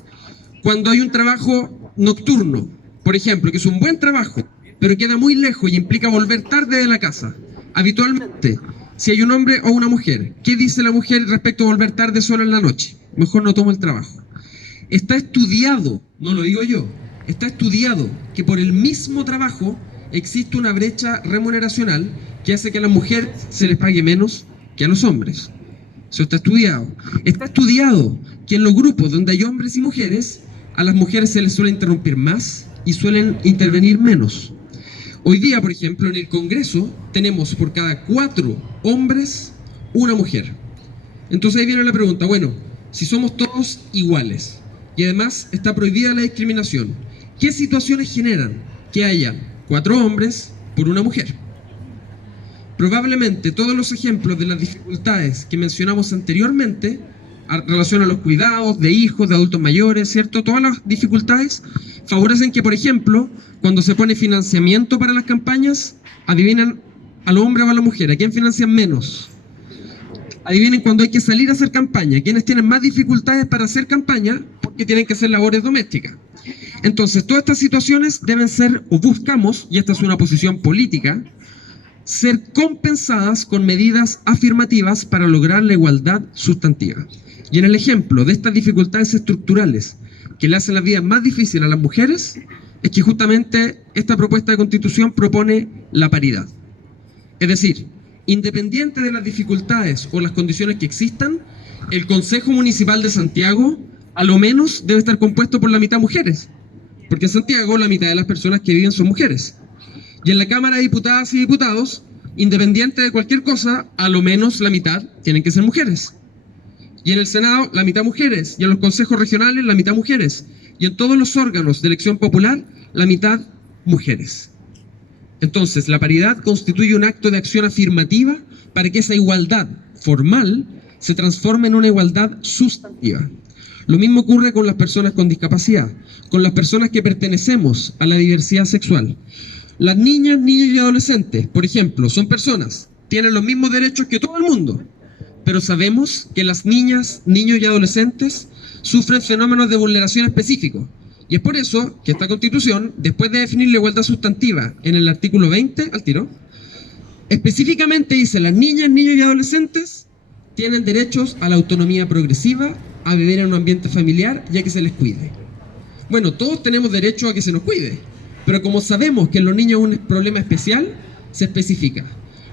Cuando hay un trabajo nocturno, por ejemplo, que es un buen trabajo, pero queda muy lejos y implica volver tarde de la casa, habitualmente, si hay un hombre o una mujer. ¿Qué dice la mujer respecto a volver tarde sola en la noche? Mejor no tomo el trabajo. Está estudiado, no lo digo yo, está estudiado que por el mismo trabajo existe una brecha remuneracional que hace que a las mujeres se les pague menos que a los hombres. Eso está estudiado. Está estudiado que en los grupos donde hay hombres y mujeres, a las mujeres se les suele interrumpir más y suelen intervenir menos. Hoy día, por ejemplo, en el Congreso tenemos por cada 4 hombres, una mujer. Entonces ahí viene la pregunta, bueno, si somos todos iguales y además está prohibida la discriminación, ¿qué situaciones generan que haya 4 hombres por una mujer? Probablemente todos los ejemplos de las dificultades que mencionamos anteriormente, en relación a los cuidados de hijos, de adultos mayores, ¿cierto? Todas las dificultades favorecen que, por ejemplo, cuando se pone financiamiento para las campañas, adivinen a los hombres o a las mujeres, ¿a quién financian menos? Adivinen cuando hay que salir a hacer campaña, ¿quiénes tienen más dificultades para hacer campaña? Porque tienen que hacer labores domésticas. Entonces, todas estas situaciones deben ser, o buscamos, y esta es una posición política, ser compensadas con medidas afirmativas para lograr la igualdad sustantiva. Y en el ejemplo de estas dificultades estructurales que le hacen la vida más difícil a las mujeres, es que justamente esta propuesta de constitución propone la paridad. Es decir, independiente de las dificultades o las condiciones que existan, el Consejo Municipal de Santiago a lo menos debe estar compuesto por la mitad mujeres, porque en Santiago la mitad de las personas que viven son mujeres. Y en la Cámara de Diputadas y Diputados, independiente de cualquier cosa, a lo menos la mitad tienen que ser mujeres. Y en el Senado, la mitad mujeres. Y en los consejos regionales, la mitad mujeres. Y en todos los órganos de elección popular, la mitad mujeres. Entonces, la paridad constituye un acto de acción afirmativa para que esa igualdad formal se transforme en una igualdad sustantiva. Lo mismo ocurre con las personas con discapacidad, con las personas que pertenecemos a la diversidad sexual. Las niñas, niños y adolescentes, por ejemplo, son personas, tienen los mismos derechos que todo el mundo, pero sabemos que las niñas, niños y adolescentes sufren fenómenos de vulneración específicos. Y es por eso que esta Constitución, después de definir la igualdad sustantiva en el artículo 20, al tiro, específicamente dice: las niñas, niños y adolescentes tienen derechos a la autonomía progresiva, a vivir en un ambiente familiar y a que se les cuide. Bueno, todos tenemos derecho a que se nos cuide, pero como sabemos que en los niños es un problema especial, se especifica.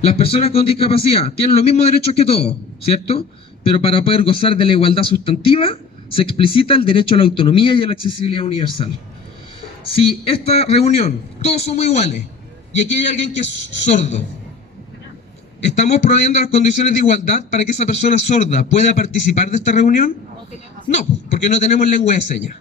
Las personas con discapacidad tienen los mismos derechos que todos, ¿cierto? Pero para poder gozar de la igualdad sustantiva, se explicita el derecho a la autonomía y a la accesibilidad universal. Si esta reunión, todos somos iguales, y aquí hay alguien que es sordo, ¿estamos proveyendo las condiciones de igualdad para que esa persona sorda pueda participar de esta reunión? No, porque no tenemos lengua de señas.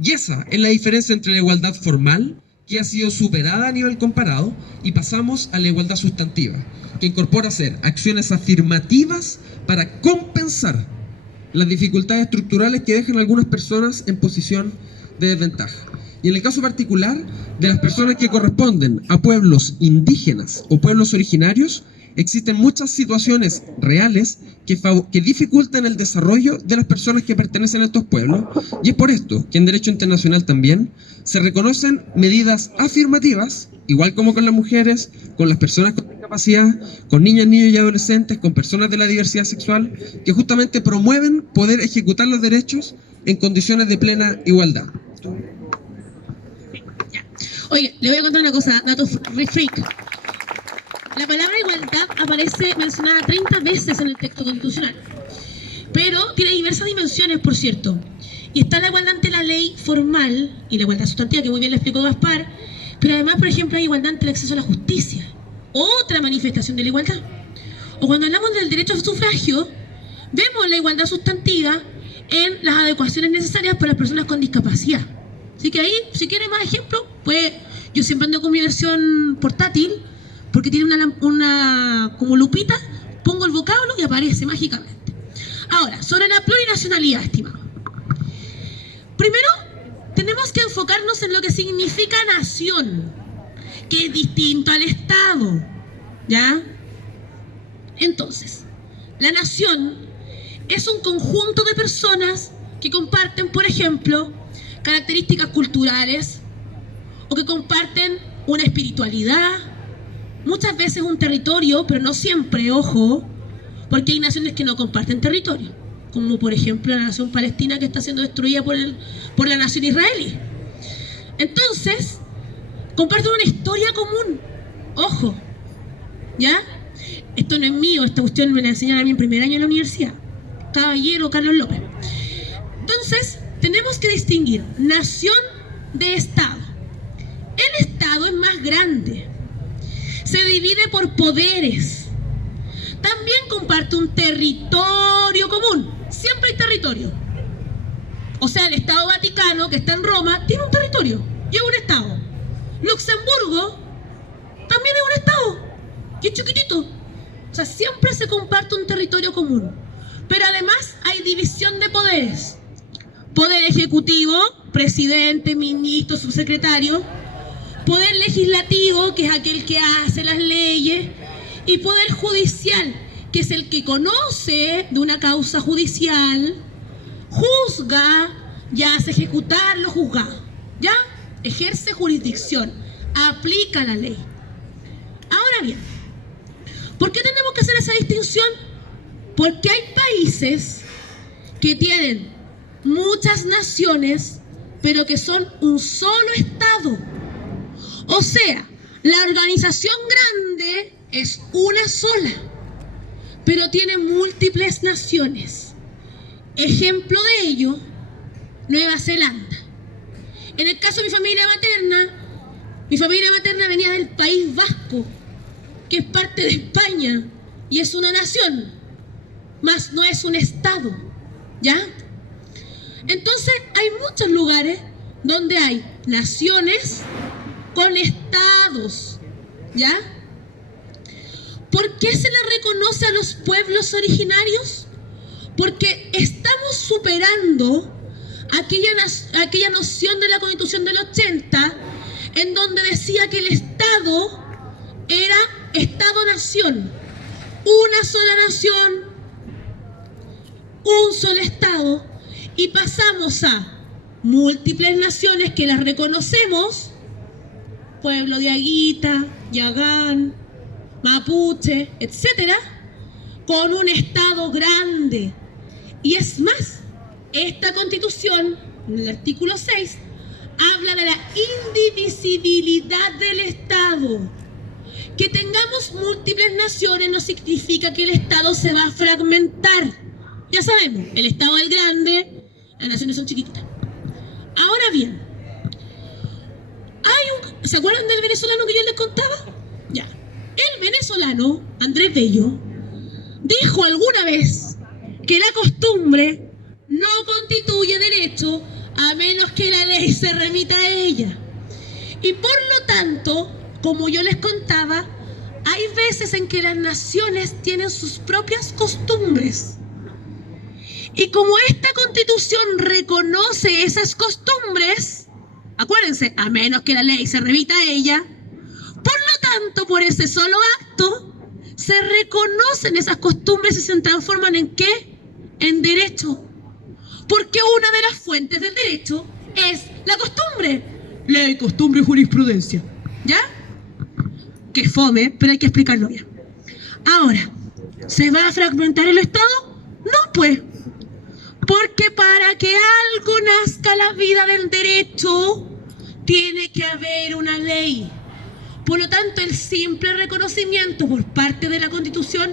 Y esa es la diferencia entre la igualdad formal, que ha sido superada a nivel comparado, y pasamos a la igualdad sustantiva, que incorpora hacer acciones afirmativas para compensar las dificultades estructurales que dejan a algunas personas en posición de desventaja. Y en el caso particular de las personas que corresponden a pueblos indígenas o pueblos originarios, existen muchas situaciones reales que dificultan el desarrollo de las personas que pertenecen a estos pueblos, y es por esto que en derecho internacional también se reconocen medidas afirmativas, igual como con las mujeres, con las personas con discapacidad, con niñas, niños y adolescentes, con personas de la diversidad sexual, que justamente promueven poder ejecutar los derechos en condiciones de plena igualdad. Oye, le voy a contar una cosa, dato freak. La palabra igualdad aparece mencionada 30 veces en el texto constitucional, pero tiene diversas dimensiones, por cierto. Y está la igualdad ante la ley formal y la igualdad sustantiva, que muy bien le explicó Gaspar, pero además, por ejemplo, hay igualdad ante el acceso a la justicia, otra manifestación de la igualdad. O cuando hablamos del derecho al sufragio, vemos la igualdad sustantiva en las adecuaciones necesarias para las personas con discapacidad. Así que ahí, si quieren más ejemplos, pues yo siempre ando con mi versión portátil, porque tiene una como lupita, pongo el vocablo y aparece mágicamente. Ahora, sobre la plurinacionalidad, estimado. Primero, tenemos que enfocarnos en lo que significa nación, que es distinto al Estado, ¿ya? Entonces, la nación es un conjunto de personas que comparten, por ejemplo, características culturales, o que comparten una espiritualidad, muchas veces un territorio, pero no siempre, ojo, porque hay naciones que no comparten territorio, como por ejemplo la nación palestina que está siendo destruida por la nación israelí. Entonces, comparten una historia común, ojo, ¿ya? Esto no es mío, esta cuestión me la enseñaron a mí en primer año en la universidad, caballero Carlos López. Entonces, tenemos que distinguir nación de Estado. El Estado es más grande, se divide por poderes, también comparte un territorio común, siempre hay territorio. O sea, el Estado Vaticano, que está en Roma, tiene un territorio y es un Estado. Luxemburgo también es un Estado, que es chiquitito. O sea, siempre se comparte un territorio común. Pero además hay división de poderes. Poder ejecutivo, presidente, ministro, subsecretario. Poder legislativo, que es aquel que hace las leyes. Y poder judicial, que es el que conoce de una causa judicial, juzga y hace ejecutar lo juzgado. ¿Ya? Ejerce jurisdicción, aplica la ley. Ahora bien, ¿por qué tenemos que hacer esa distinción? Porque hay países que tienen muchas naciones, pero que son un solo Estado. O sea, la organización grande es una sola, pero tiene múltiples naciones. Ejemplo de ello, Nueva Zelanda. En el caso de mi familia materna venía del País Vasco, que es parte de España y es una nación, más no es un Estado, ¿ya? Entonces hay muchos lugares donde hay naciones con estados, ¿ya? ¿Por qué se le reconoce a los pueblos originarios? Porque estamos superando aquella noción de la Constitución del 80, en donde decía que el Estado era Estado-nación, una sola nación, un solo Estado, y pasamos a múltiples naciones que las reconocemos, pueblo de Aguita, Yagán, Mapuche, etcétera, con un Estado grande. Y es más, esta Constitución, en el artículo 6, habla de la indivisibilidad del Estado. Que tengamos múltiples naciones no significa que el Estado se va a fragmentar. Ya sabemos, el Estado es grande, las naciones son chiquititas. Ahora bien, ¿se acuerdan del venezolano que yo les contaba? Ya. El venezolano, Andrés Bello, dijo alguna vez que la costumbre no constituye derecho a menos que la ley se remita a ella. Y por lo tanto, como yo les contaba, hay veces en que las naciones tienen sus propias costumbres. Y como esta Constitución reconoce esas costumbres, acuérdense, a menos que la ley se remita a ella, por lo tanto, por ese solo acto, se reconocen esas costumbres y se transforman ¿en qué? En derecho. Porque una de las fuentes del derecho es la costumbre. Ley, costumbre y jurisprudencia. ¿Ya? Que fome, pero hay que explicarlo bien. Ahora, ¿se va a fragmentar el Estado? No, pues. Porque para que algo nazca la vida del derecho, tiene que haber una ley. Por lo tanto, el simple reconocimiento por parte de la Constitución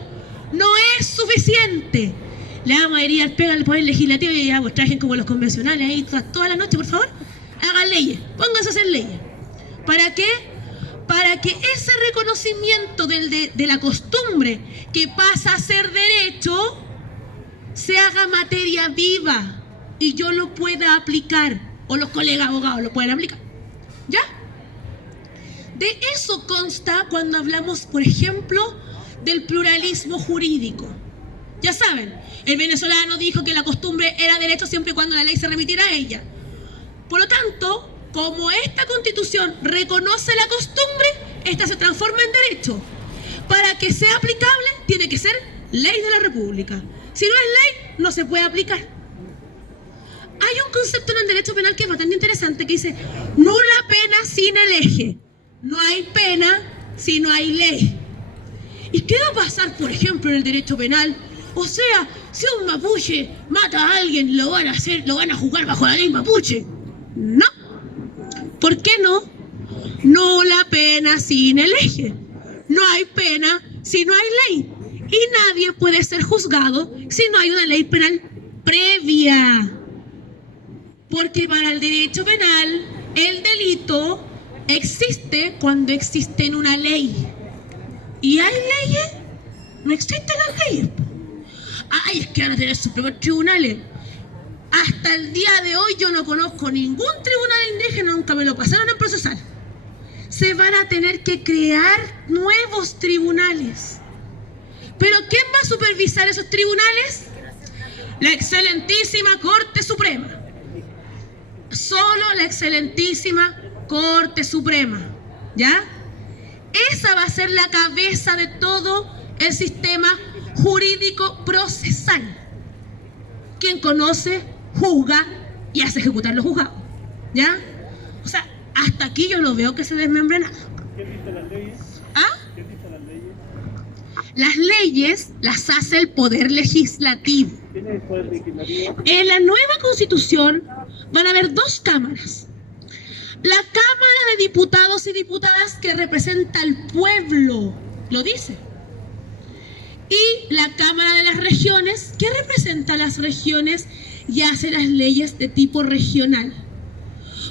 no es suficiente. Le vamos a ir al pega al Poder Legislativo y ya, pues trajen como los convencionales ahí toda la noche, por favor. Hagan leyes, pónganse a hacer leyes. ¿Para qué? Para que ese reconocimiento de la costumbre que pasa a ser derecho se haga materia viva y yo lo pueda aplicar, o los colegas abogados lo pueden aplicar. ¿Ya? De eso consta cuando hablamos, por ejemplo, del pluralismo jurídico. Ya saben, el venezolano dijo que la costumbre era derecho siempre y cuando la ley se remitiera a ella. Por lo tanto, como esta Constitución reconoce la costumbre, esta se transforma en derecho. Para que sea aplicable, tiene que ser ley de la República. Si no es ley, no se puede aplicar. Hay un concepto en el derecho penal que es bastante interesante, que dice, nula pena sin el eje. No hay pena si no hay ley. ¿Y qué va a pasar, por ejemplo, en el derecho penal? O sea, si un mapuche mata a alguien, lo van a juzgar bajo la ley mapuche. No. ¿Por qué no? No la pena sin el eje. No hay pena si no hay ley. Y nadie puede ser juzgado si no hay una ley penal previa. Porque para el derecho penal, el delito existe cuando existe en una ley. ¿Y hay leyes? No existen las leyes. Ay, es que van a tener sus propios tribunales. Hasta el día de hoy yo no conozco ningún tribunal indígena, nunca me lo pasaron en procesal. Se van a tener que crear nuevos tribunales. ¿Pero quién va a supervisar esos tribunales? La excelentísima Corte Suprema. Solo la excelentísima Corte Suprema. ¿Ya? Esa va a ser la cabeza de todo el sistema jurídico procesal. Quien conoce, juzga y hace ejecutar los juzgados. ¿Ya? O sea, hasta aquí yo no veo que se desmembre nada. ¿Quién dicta las leyes? ¿Ah? ¿Quién dicta las leyes? Las leyes las hace el Poder Legislativo. ¿Quién es el poder legislativo? En la nueva Constitución van a haber dos cámaras. La Cámara de Diputados y Diputadas que representa al pueblo, lo dice. Y la Cámara de las Regiones que representa a las regiones y hace las leyes de tipo regional.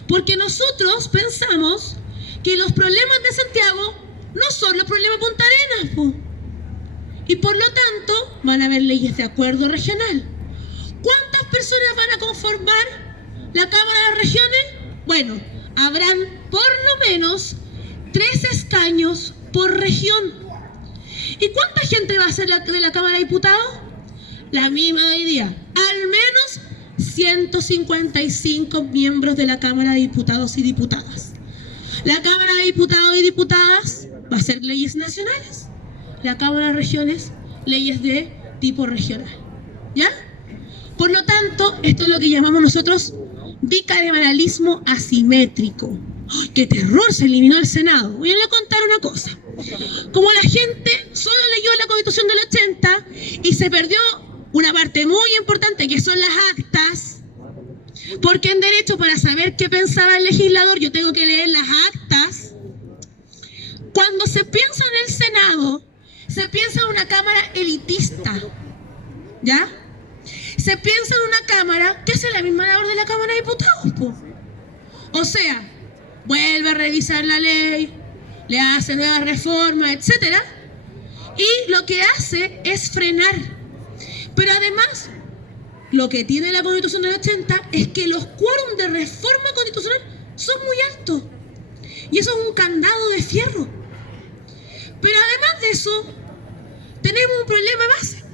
Porque nosotros pensamos que los problemas de Santiago no son los problemas de Punta Arenas, po. Y por lo tanto van a haber leyes de acuerdo regional. ¿Cuántas personas van a conformar la Cámara de las Regiones? Bueno, habrán por lo menos 3 escaños por región. ¿Y cuánta gente va a ser de la Cámara de Diputados? La misma de hoy día. Al menos 155 miembros de la Cámara de Diputados y Diputadas. La Cámara de Diputados y Diputadas va a ser leyes nacionales. La Cámara de Regiones, leyes de tipo regional. ¿Ya? Por lo tanto, esto es lo que llamamos nosotros bicameralismo asimétrico. ¡Ay, qué terror! Se eliminó el Senado. Voy a contar una cosa. Como la gente solo leyó la Constitución del 80 y se perdió una parte muy importante que son las actas, porque en derecho, para saber qué pensaba el legislador, yo tengo que leer las actas. Cuando se piensa en el Senado, se piensa en una cámara elitista, ¿ya? Se piensa en una cámara que hace la misma labor de la Cámara de Diputados, po. O sea, vuelve a revisar la ley, le hace nuevas reformas, etc. Y lo que hace es frenar. Pero además, lo que tiene la Constitución del 80 es que los quórum de reforma constitucional son muy altos. Y eso es un candado de fierro. Pero además de eso, tenemos un problema base.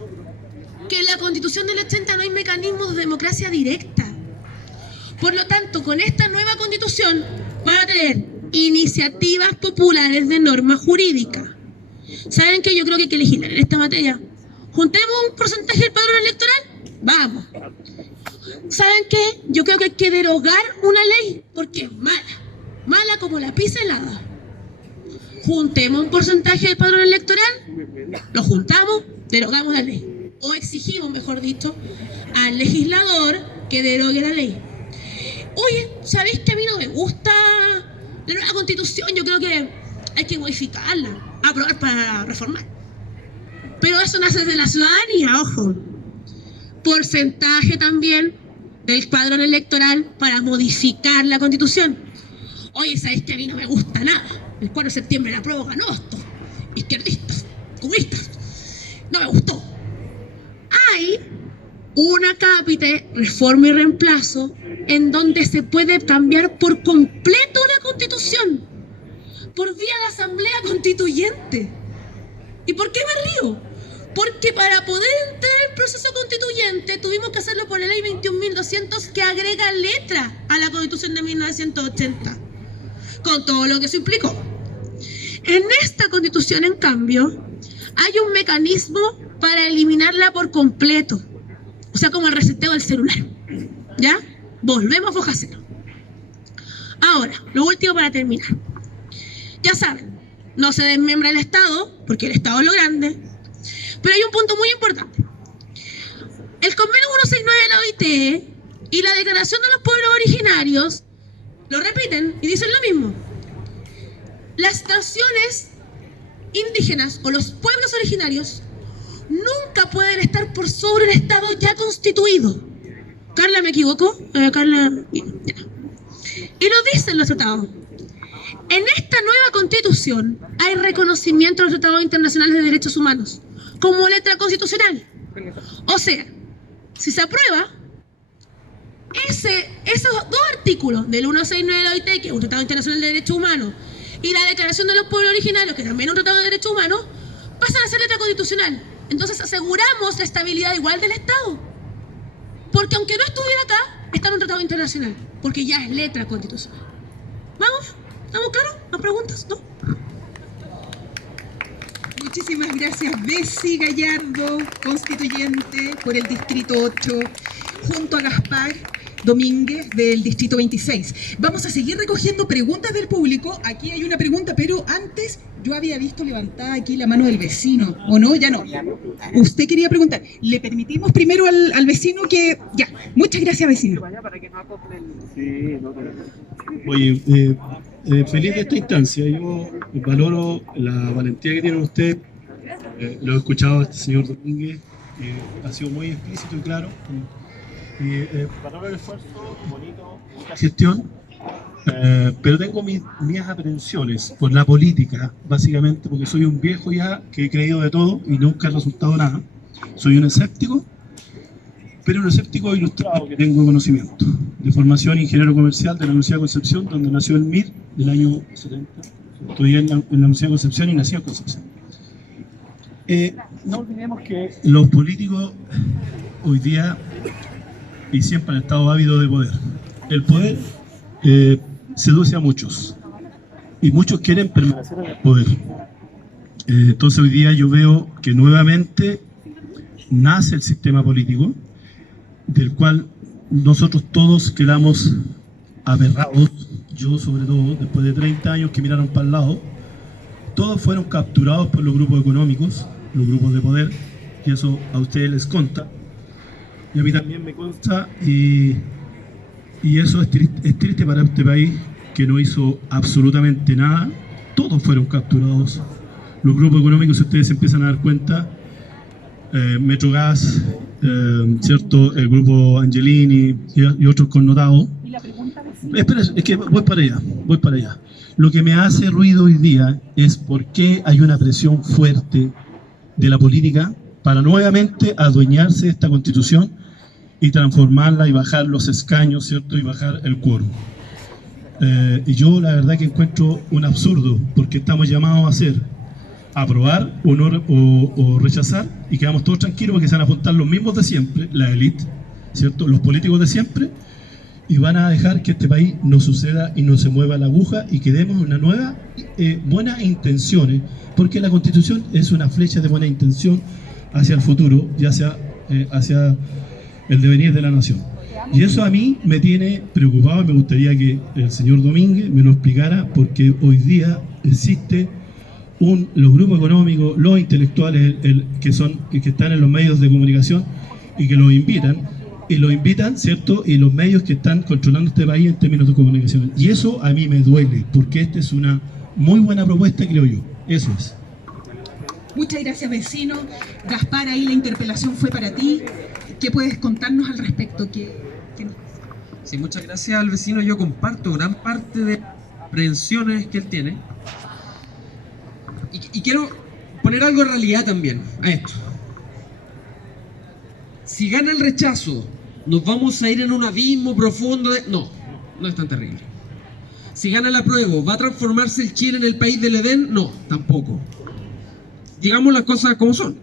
Que en la Constitución del 80 no hay mecanismos de democracia directa. Por lo tanto, con esta nueva Constitución van a tener iniciativas populares de norma jurídica. ¿Saben qué? Yo creo que hay que legislar en esta materia. Juntemos un porcentaje del padrón electoral. Vamos. ¿Saben qué? Yo creo que hay que derogar una ley porque es mala. Mala como la pizza helada. Juntemos un porcentaje del padrón electoral, lo juntamos, derogamos la ley. O exigimos, mejor dicho, al legislador que derogue la ley. Oye, ¿sabéis que a mí no me gusta la nueva Constitución? Yo creo que hay que modificarla, aprobar para reformar. Pero eso nace de la ciudadanía, ojo. Porcentaje también del padrón electoral para modificar la Constitución. Oye, ¿sabéis que a mí no me gusta nada? El 4 de septiembre la prueba ganó esto. Izquierdistas, comunistas. No me gustó. Hay una cápite, reforma y reemplazo, en donde se puede cambiar por completo la Constitución. Por vía de asamblea constituyente. ¿Y por qué me río? Porque para poder entrar en el proceso constituyente tuvimos que hacerlo por la ley 21.200 que agrega letra a la Constitución de 1980. Con todo lo que eso implicó. En esta Constitución, en cambio, hay un mecanismo para eliminarla por completo. O sea, como el reseteo del celular. ¿Ya? Volvemos a hoja cero. Ahora, lo último para terminar. Ya saben, no se desmembra el Estado, porque el Estado es lo grande. Pero hay un punto muy importante. El convenio 169 de la OIT y la Declaración de los Pueblos Originarios lo repiten y dicen lo mismo. Las naciones indígenas o los pueblos originarios nunca pueden estar por sobre el Estado ya constituido. Carla, ¿me equivoco? Carla... Y lo dicen los tratados. En esta nueva constitución hay reconocimiento de los tratados internacionales de derechos humanos como letra constitucional. O sea, si se aprueba, esos dos artículos del 169 de la OIT, que es un tratado internacional de derechos humanos, y la Declaración de los Pueblos Originarios, que también es un tratado de derechos humanos, pasan a ser letra constitucional. Entonces aseguramos la estabilidad igual del Estado. Porque aunque no estuviera acá, está en un tratado internacional, porque ya es letra constitucional. ¿Vamos? ¿Estamos claros? ¿Más preguntas? ¿No? Muchísimas gracias, Bessie Gallardo, constituyente por el Distrito 8, junto a Gaspar Domínguez del Distrito 26. Vamos a seguir recogiendo preguntas del público. Aquí hay una pregunta, pero antes yo había visto levantada aquí la mano del vecino, ¿o no? Ya no. Usted quería preguntar. Le permitimos primero al vecino que... Ya, muchas gracias, vecino. Oye, feliz de esta instancia. Yo valoro la valentía que tienen ustedes. Lo he escuchado a este señor Domínguez, ha sido muy explícito y claro. Valoro el esfuerzo, bonito, mucha gestión, pero tengo mis aprensiones por la política, básicamente porque soy un viejo ya que he creído de todo y nunca ha resultado nada. Soy un escéptico, pero un escéptico ilustrado que tengo conocimiento. De formación ingeniero comercial de la Universidad de Concepción, donde nació el MIR del año 70. Estudié en la Universidad de Concepción y nací en Concepción. No olvidemos que los políticos hoy día y siempre han estado ávidos de poder. El poder seduce a muchos y muchos quieren permanecer en el poder. Entonces hoy día yo veo que nuevamente nace el sistema político del cual nosotros todos quedamos aberrados, yo sobre todo, después de 30 años que miraron para el lado. Todos fueron capturados por los grupos económicos, los grupos de poder, y eso a ustedes les consta. Y a mí también me consta, y eso es triste para este país, que no hizo absolutamente nada. Todos fueron capturados. Los grupos económicos, si ustedes se empiezan a dar cuenta, Metrogas, ¿cierto? El grupo Angelini y otros connotados. Espera, es que voy para allá. Lo que me hace ruido hoy día es por qué hay una presión fuerte de la política para nuevamente adueñarse de esta constitución y transformarla y bajar los escaños, ¿cierto? Y bajar el quórum. Y yo la verdad que encuentro un absurdo, porque estamos llamados a hacer, aprobar o rechazar, y quedamos todos tranquilos porque se van a juntar los mismos de siempre, la élite, ¿cierto? Los políticos de siempre, y van a dejar que este país no suceda y no se mueva la aguja y que demos una nueva, buenas intenciones, porque la Constitución es una flecha de buena intención hacia el futuro, ya sea hacia el devenir de la nación. Y eso a mí me tiene preocupado, y me gustaría que el señor Domínguez me lo explicara, porque hoy día existe los grupos económicos, los intelectuales que están en los medios de comunicación y que los invitan, ¿cierto? Y los medios que están controlando este país en términos de comunicación. Y eso a mí me duele, porque esta es una muy buena propuesta, creo yo. Eso es. Muchas gracias, vecino. Gaspar, ahí la interpelación fue para ti. ¿Qué puedes contarnos al respecto? Sí, muchas gracias al vecino. Yo comparto gran parte de las aprehensiones que él tiene. Y quiero poner algo de realidad también a esto. Si gana el rechazo, ¿nos vamos a ir en un abismo profundo de...? No, no es tan terrible. Si gana el apruebo, ¿va a transformarse el Chile en el país del Edén? No, tampoco. Digamos las cosas como son.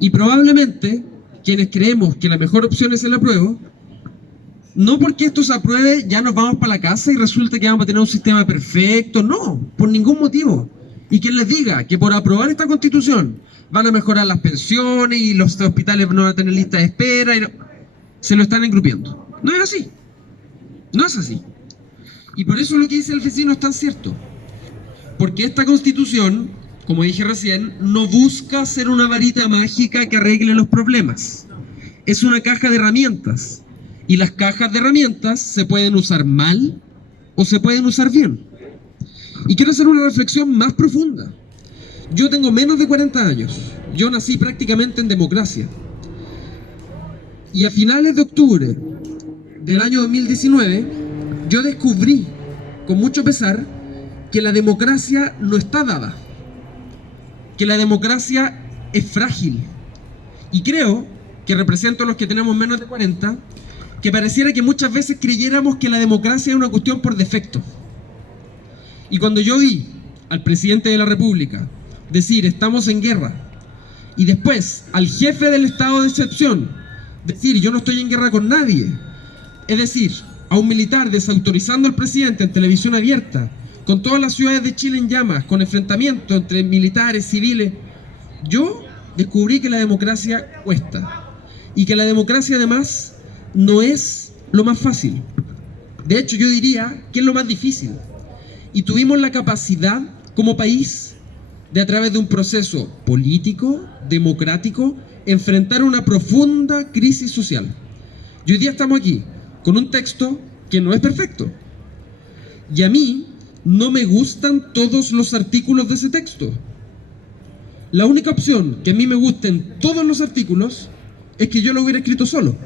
Y probablemente, quienes creemos que la mejor opción es el apruebo, no porque esto se apruebe ya nos vamos para la casa y resulta que vamos a tener un sistema perfecto, no, por ningún motivo. Y quien les diga que por aprobar esta constitución van a mejorar las pensiones y los hospitales no van a tener lista de espera, se lo están engrupiendo. No es así. No es así. Y por eso lo que dice el vecino es tan cierto. Porque esta Constitución, como dije recién, no busca ser una varita mágica que arregle los problemas. Es una caja de herramientas. Y las cajas de herramientas se pueden usar mal o se pueden usar bien. Y quiero hacer una reflexión más profunda. Yo tengo menos de 40 años. Yo nací prácticamente en democracia. Y a finales de octubre del año 2019, yo descubrí, con mucho pesar, que la democracia no está dada. Que la democracia es frágil. Y creo que represento a los que tenemos menos de 40, que pareciera que muchas veces creyéramos que la democracia es una cuestión por defecto. Y cuando yo vi al presidente de la República decir estamos en guerra, y después al jefe del estado de excepción decir yo no estoy en guerra con nadie, es decir, a un militar desautorizando al presidente en televisión abierta, con todas las ciudades de Chile en llamas, con enfrentamientos entre militares, civiles, yo descubrí que la democracia cuesta, y que la democracia además no es lo más fácil. De hecho, yo diría que es lo más difícil. Y tuvimos la capacidad como país de, a través de un proceso político, democrático, enfrentar una profunda crisis social. Y hoy día estamos aquí con un texto que no es perfecto. Y a mí no me gustan todos los artículos de ese texto. La única opción que a mí me gusten todos los artículos es que yo lo hubiera escrito solo.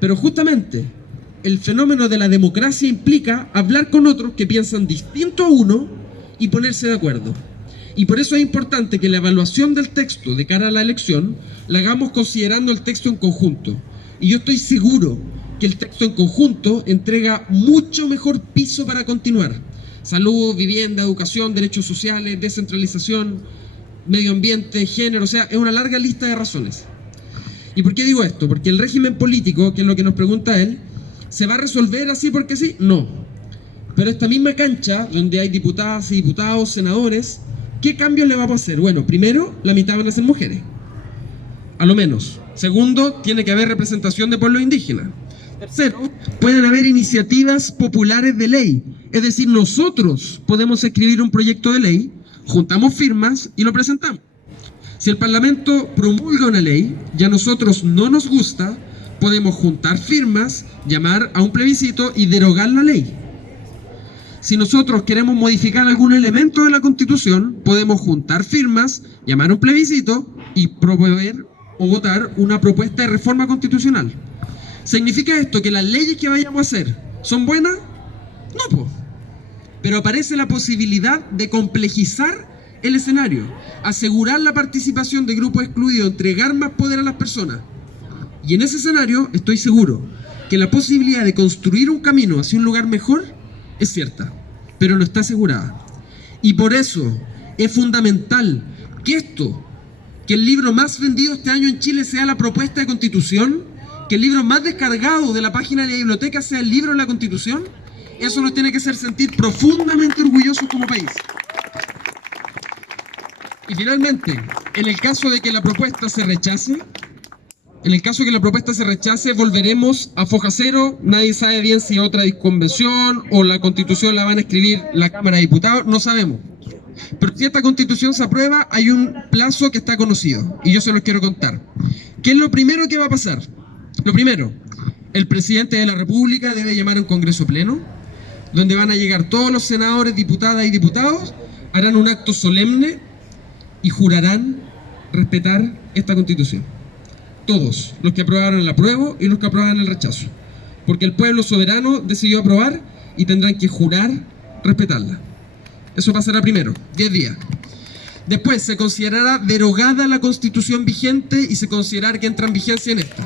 Pero justamente el fenómeno de la democracia implica hablar con otros que piensan distinto a uno y ponerse de acuerdo. Y por eso es importante que la evaluación del texto de cara a la elección la hagamos considerando el texto en conjunto. Y yo estoy seguro que el texto en conjunto entrega mucho mejor piso para continuar. Salud, vivienda, educación, derechos sociales, descentralización, medio ambiente, género, o sea, es una larga lista de razones. ¿Y por qué digo esto? Porque el régimen político, que es lo que nos pregunta él, ¿se va a resolver así porque sí? No. Pero esta misma cancha, donde hay diputadas y diputados, senadores, ¿qué cambios le vamos a hacer? Bueno, primero, la mitad van a ser mujeres. A lo menos. Segundo, tiene que haber representación de pueblos indígenas. Tercero, pueden haber iniciativas populares de ley. Es decir, nosotros podemos escribir un proyecto de ley, juntamos firmas y lo presentamos. Si el Parlamento promulga una ley y a nosotros no nos gusta, podemos juntar firmas, llamar a un plebiscito y derogar la ley. Si nosotros queremos modificar algún elemento de la Constitución, podemos juntar firmas, llamar a un plebiscito y promover o votar una propuesta de reforma constitucional. ¿Significa esto que las leyes que vayamos a hacer son buenas? No, pues. Pero aparece la posibilidad de complejizar el escenario, asegurar la participación de grupos excluidos, entregar más poder a las personas. Y en ese escenario estoy seguro que la posibilidad de construir un camino hacia un lugar mejor es cierta, pero no está asegurada. Y por eso es fundamental que el libro más vendido este año en Chile sea la propuesta de Constitución, que el libro más descargado de la página de la biblioteca sea el libro de la Constitución. Eso nos tiene que hacer sentir profundamente orgullosos como país. Y finalmente, en el caso de que la propuesta se rechace, volveremos a foja cero. Nadie sabe bien si otra convención o la Constitución la van a escribir la Cámara de Diputados, no sabemos. Pero si esta Constitución se aprueba, hay un plazo que está conocido y yo se los quiero contar. ¿Qué es lo primero que va a pasar? Lo primero, el presidente de la República debe llamar a un Congreso pleno, donde van a llegar todos los senadores, diputadas y diputados, harán un acto solemne y jurarán respetar esta Constitución. Todos, los que aprobaron el apruebo y los que aprobaron el rechazo. Porque el pueblo soberano decidió aprobar y tendrán que jurar respetarla. Eso pasará primero, 10 días. Después se considerará derogada la Constitución vigente y se considerará que entra en vigencia en esta.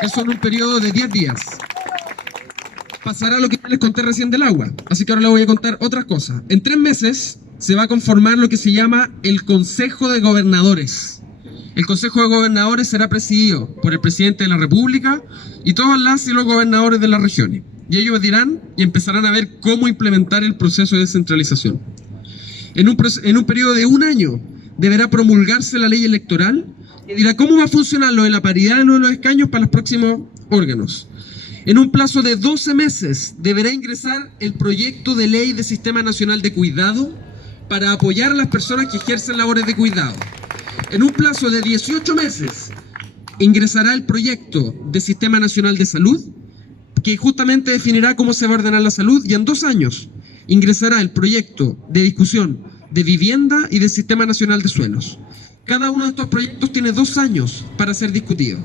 Eso en un periodo de 10 días. Pasará lo que les conté recién del agua, así que ahora les voy a contar otras cosas. En 3 meses se va a conformar lo que se llama el Consejo de Gobernadores. El Consejo de Gobernadores será presidido por el presidente de la República y todas las y los gobernadores de las regiones. Y ellos dirán y empezarán a ver cómo implementar el proceso de descentralización. En un periodo de 1 año deberá promulgarse la ley electoral y dirá cómo va a funcionar lo de la paridad de los escaños para los próximos órganos. En un plazo de 12 meses deberá ingresar el proyecto de ley de Sistema Nacional de Cuidado para apoyar a las personas que ejercen labores de cuidado. En un plazo de 18 meses ingresará el proyecto de Sistema Nacional de Salud, que justamente definirá cómo se va a ordenar la salud, y en 2 años ingresará el proyecto de discusión de vivienda y del Sistema Nacional de Suelos. Cada uno de estos proyectos tiene 2 años para ser discutido.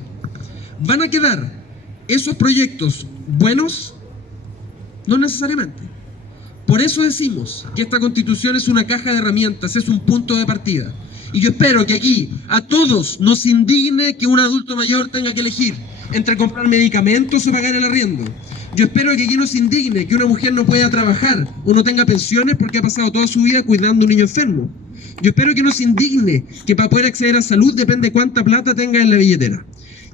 ¿Van a quedar esos proyectos buenos? No necesariamente. Por eso decimos que esta Constitución es una caja de herramientas, es un punto de partida. Y yo espero que aquí a todos nos indigne que un adulto mayor tenga que elegir entre comprar medicamentos o pagar el arriendo. Yo espero que aquí nos indigne que una mujer no pueda trabajar o no tenga pensiones porque ha pasado toda su vida cuidando a un niño enfermo. Yo espero que nos indigne que para poder acceder a salud depende cuánta plata tenga en la billetera.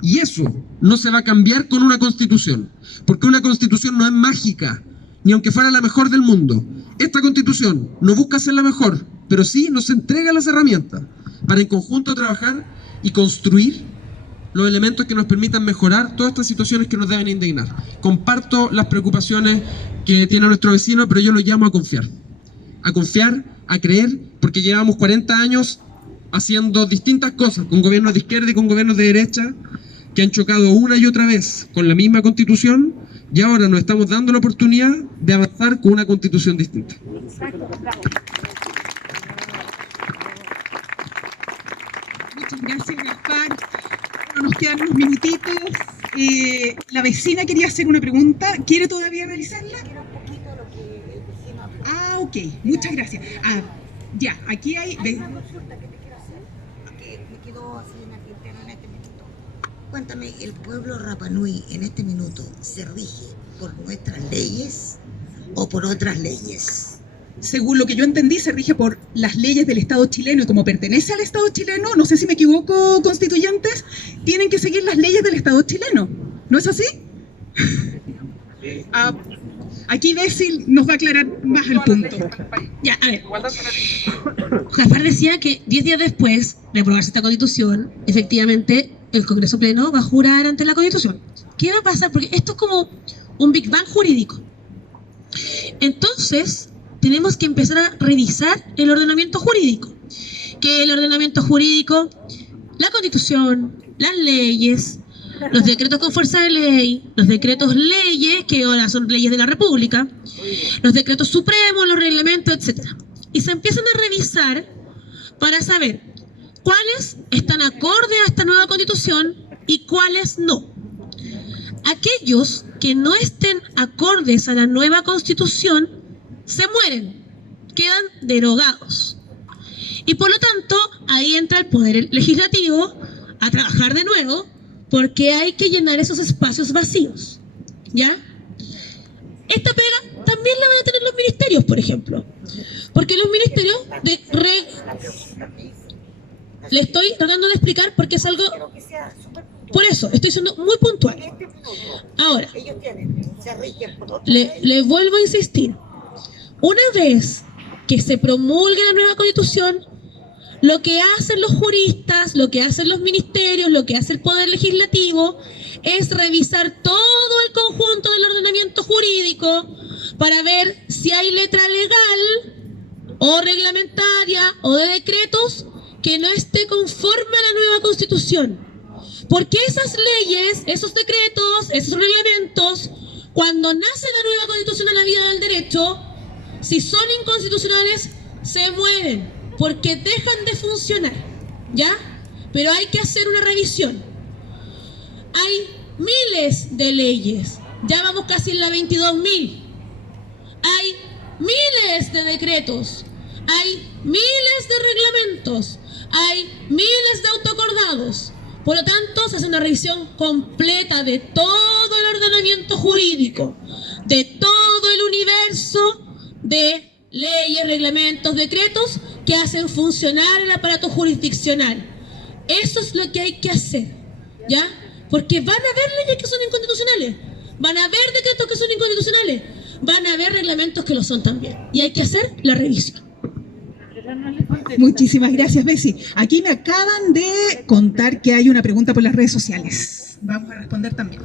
Y eso no se va a cambiar con una Constitución, porque una Constitución no es mágica, ni aunque fuera la mejor del mundo. Esta Constitución no busca ser la mejor, pero sí nos entrega las herramientas para en conjunto trabajar y construir los elementos que nos permitan mejorar todas estas situaciones que nos deben indignar. Comparto las preocupaciones que tiene nuestro vecino, pero yo lo llamo a confiar, a creer, porque llevamos 40 años haciendo distintas cosas con gobiernos de izquierda y con gobiernos de derecha que han chocado una y otra vez con la misma Constitución, y ahora nos estamos dando la oportunidad de avanzar con una Constitución distinta. Muchas gracias, Gaspar. Nos quedan unos minutitos. La vecina quería hacer una pregunta. ¿Quiere todavía realizarla? Ah, ok. Muchas gracias. Ah, ya, aquí hay... Una consulta que te quiero hacer, que me quedó así en el tintero en este minuto. Cuéntame, ¿el pueblo Rapa Nui en este minuto se rige por nuestras leyes o por otras leyes? Según lo que yo entendí, se rige por las leyes del Estado chileno, y como pertenece al Estado chileno, no sé si me equivoco, constituyentes, tienen que seguir las leyes del Estado chileno. ¿No es así? Aquí Bécil nos va a aclarar más el punto. Ya, a ver. Gaspar decía que 10 días después de aprobarse esta Constitución, efectivamente, el Congreso Pleno va a jurar ante la Constitución. ¿Qué va a pasar? Porque esto es como un Big Bang jurídico. Entonces, tenemos que empezar a revisar el ordenamiento jurídico. Que el ordenamiento jurídico, la Constitución, las leyes, los decretos con fuerza de ley, los decretos leyes, que ahora son leyes de la República, los decretos supremos, los reglamentos, etc. Y se empiezan a revisar para saber cuáles están acordes a esta nueva Constitución y cuáles no. Aquellos que no estén acordes a la nueva Constitución se mueren, quedan derogados. Y por lo tanto, ahí entra el Poder Legislativo a trabajar de nuevo, porque hay que llenar esos espacios vacíos, ¿ya? Esta pega también la van a tener los ministerios, por ejemplo, porque los ministerios le estoy tratando de explicar porque es algo... Por eso, estoy siendo muy puntual. Ahora, le vuelvo a insistir. Una vez que se promulgue la nueva Constitución, lo que hacen los juristas, lo que hacen los ministerios, lo que hace el Poder Legislativo es revisar todo el conjunto del ordenamiento jurídico para ver si hay letra legal o reglamentaria o de decretos que no esté conforme a la nueva Constitución. Porque esas leyes, esos decretos, esos reglamentos, cuando nace la nueva Constitución a la vida del derecho, si son inconstitucionales, se mueren, porque dejan de funcionar, ¿ya? Pero hay que hacer una revisión. Hay miles de leyes, ya vamos casi en la 22.000. Hay miles de decretos, hay miles de reglamentos, hay miles de autoacordados. Por lo tanto, se hace una revisión completa de todo el ordenamiento jurídico, de todo el universo de leyes, reglamentos, decretos que hacen funcionar el aparato jurisdiccional. Eso es lo que hay que hacer, ¿ya? Porque van a haber leyes que son inconstitucionales, van a haber decretos que son inconstitucionales, van a haber reglamentos que lo son también. Y hay que hacer la revisión. Muchísimas gracias, Bessie. Aquí me acaban de contar que hay una pregunta por las redes sociales. Vamos a responder también.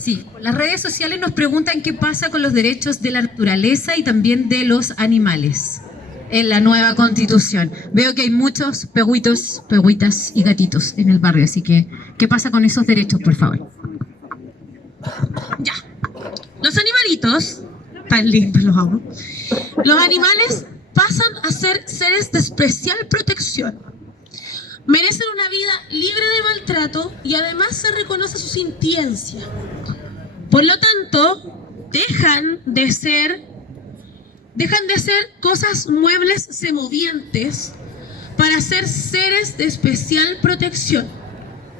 Sí, las redes sociales nos preguntan qué pasa con los derechos de la naturaleza y también de los animales en la nueva Constitución. Veo que hay muchos pegüitos, pegüitas y gatitos en el barrio, así que ¿qué pasa con esos derechos, por favor? Ya. Los animalitos, tan lindos los amo, los animales pasan a ser seres de especial protección. Merecen una vida libre de maltrato y además se reconoce su sintiencia. Por lo tanto, dejan de ser cosas muebles semovientes para ser seres de especial protección.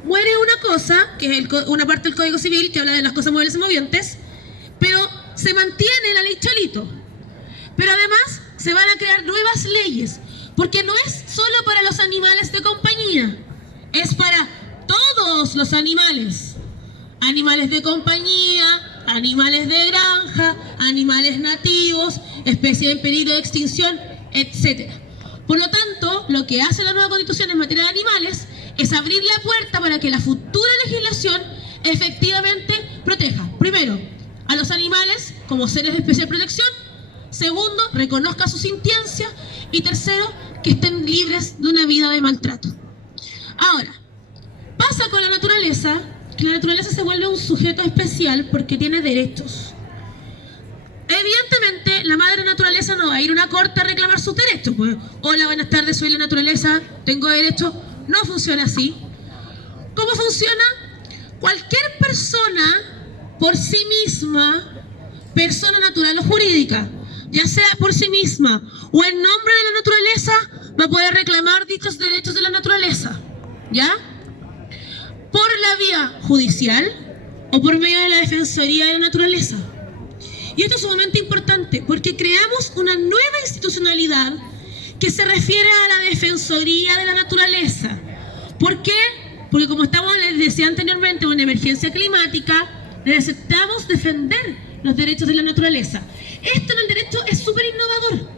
Muere una cosa, que es una parte del Código Civil que habla de las cosas muebles semovientes, pero se mantiene la ley Cholito. Pero además se van a crear nuevas leyes, porque no es solo para los animales de compañía, es para todos los animales. Animales de compañía, animales de granja, animales nativos, especies en peligro de extinción, etc. Por lo tanto, lo que hace la nueva Constitución en materia de animales es abrir la puerta para que la futura legislación efectivamente proteja, primero, a los animales como seres de especial protección, segundo, reconozca su sintiencia y tercero, que estén libres de una vida de maltrato. Ahora, pasa con la naturaleza, que la naturaleza se vuelve un sujeto especial porque tiene derechos. Evidentemente, la madre naturaleza no va a ir a una corte a reclamar sus derechos. Pues, hola, buenas tardes, soy la naturaleza, tengo derechos. No funciona así. ¿Cómo funciona? Cualquier persona por sí misma, persona natural o jurídica, ya sea por sí misma o en nombre de la naturaleza, va a poder reclamar dichos derechos de la naturaleza, ¿ya? Por la vía judicial o por medio de la Defensoría de la Naturaleza. Y esto es sumamente importante porque creamos una nueva institucionalidad que se refiere a la Defensoría de la Naturaleza. ¿Por qué? Porque como les decía anteriormente, una emergencia climática, necesitamos defender los derechos de la naturaleza. Esto en el derecho es súper innovador,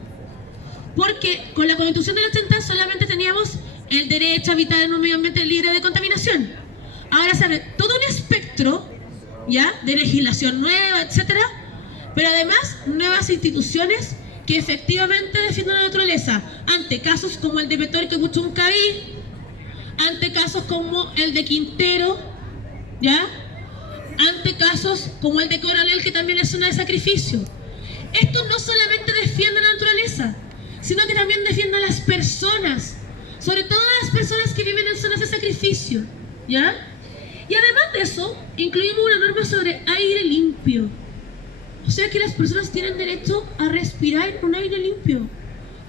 porque con la Constitución del 80 solamente teníamos el derecho a habitar en un medio ambiente libre de contaminación. Ahora se abre todo un espectro, ¿ya?, de legislación nueva, etcétera, pero además nuevas instituciones que efectivamente defienden la naturaleza ante casos como el de Petorca Puchuncaví, ante casos como el de Quintero, ¿ya?, ante casos como el de Coronel, que también es zona de sacrificio. Esto no solamente defiende a la naturaleza, sino que también defiende a las personas, sobre todo a las personas que viven en zonas de sacrificio, ¿ya? Y además de eso, incluimos una norma sobre aire limpio. O sea que las personas tienen derecho a respirar un aire limpio.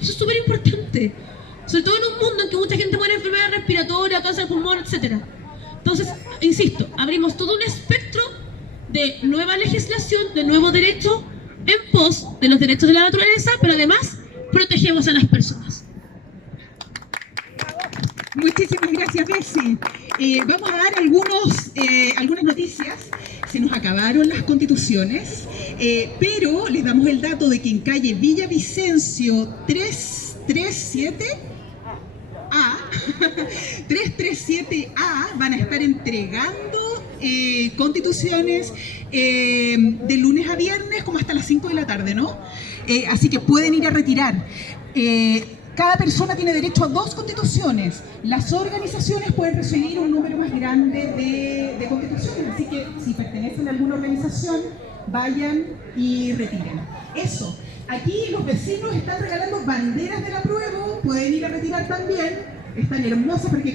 Eso es súper importante, sobre todo en un mundo en que mucha gente muere de enfermedad respiratoria, cáncer de pulmón, etc. Entonces, insisto, abrimos todo un espectro de nueva legislación, de nuevo derecho en pos de los derechos de la naturaleza, pero además protegemos a las personas. Muchísimas gracias, Bessie. Vamos a dar algunas noticias. Se nos acabaron las constituciones, pero les damos el dato de que en calle Villavicencio 337A van a estar entregando constituciones de lunes a viernes como hasta las 5 de la tarde, ¿no? Así que pueden ir a retirar. Cada persona tiene derecho a 2 constituciones. Las organizaciones pueden recibir un número más grande de constituciones, así que si pertenecen a alguna organización, vayan y retiren. Eso. Aquí los vecinos están regalando banderas del apruebo, pueden ir a retirar también. Están hermosas porque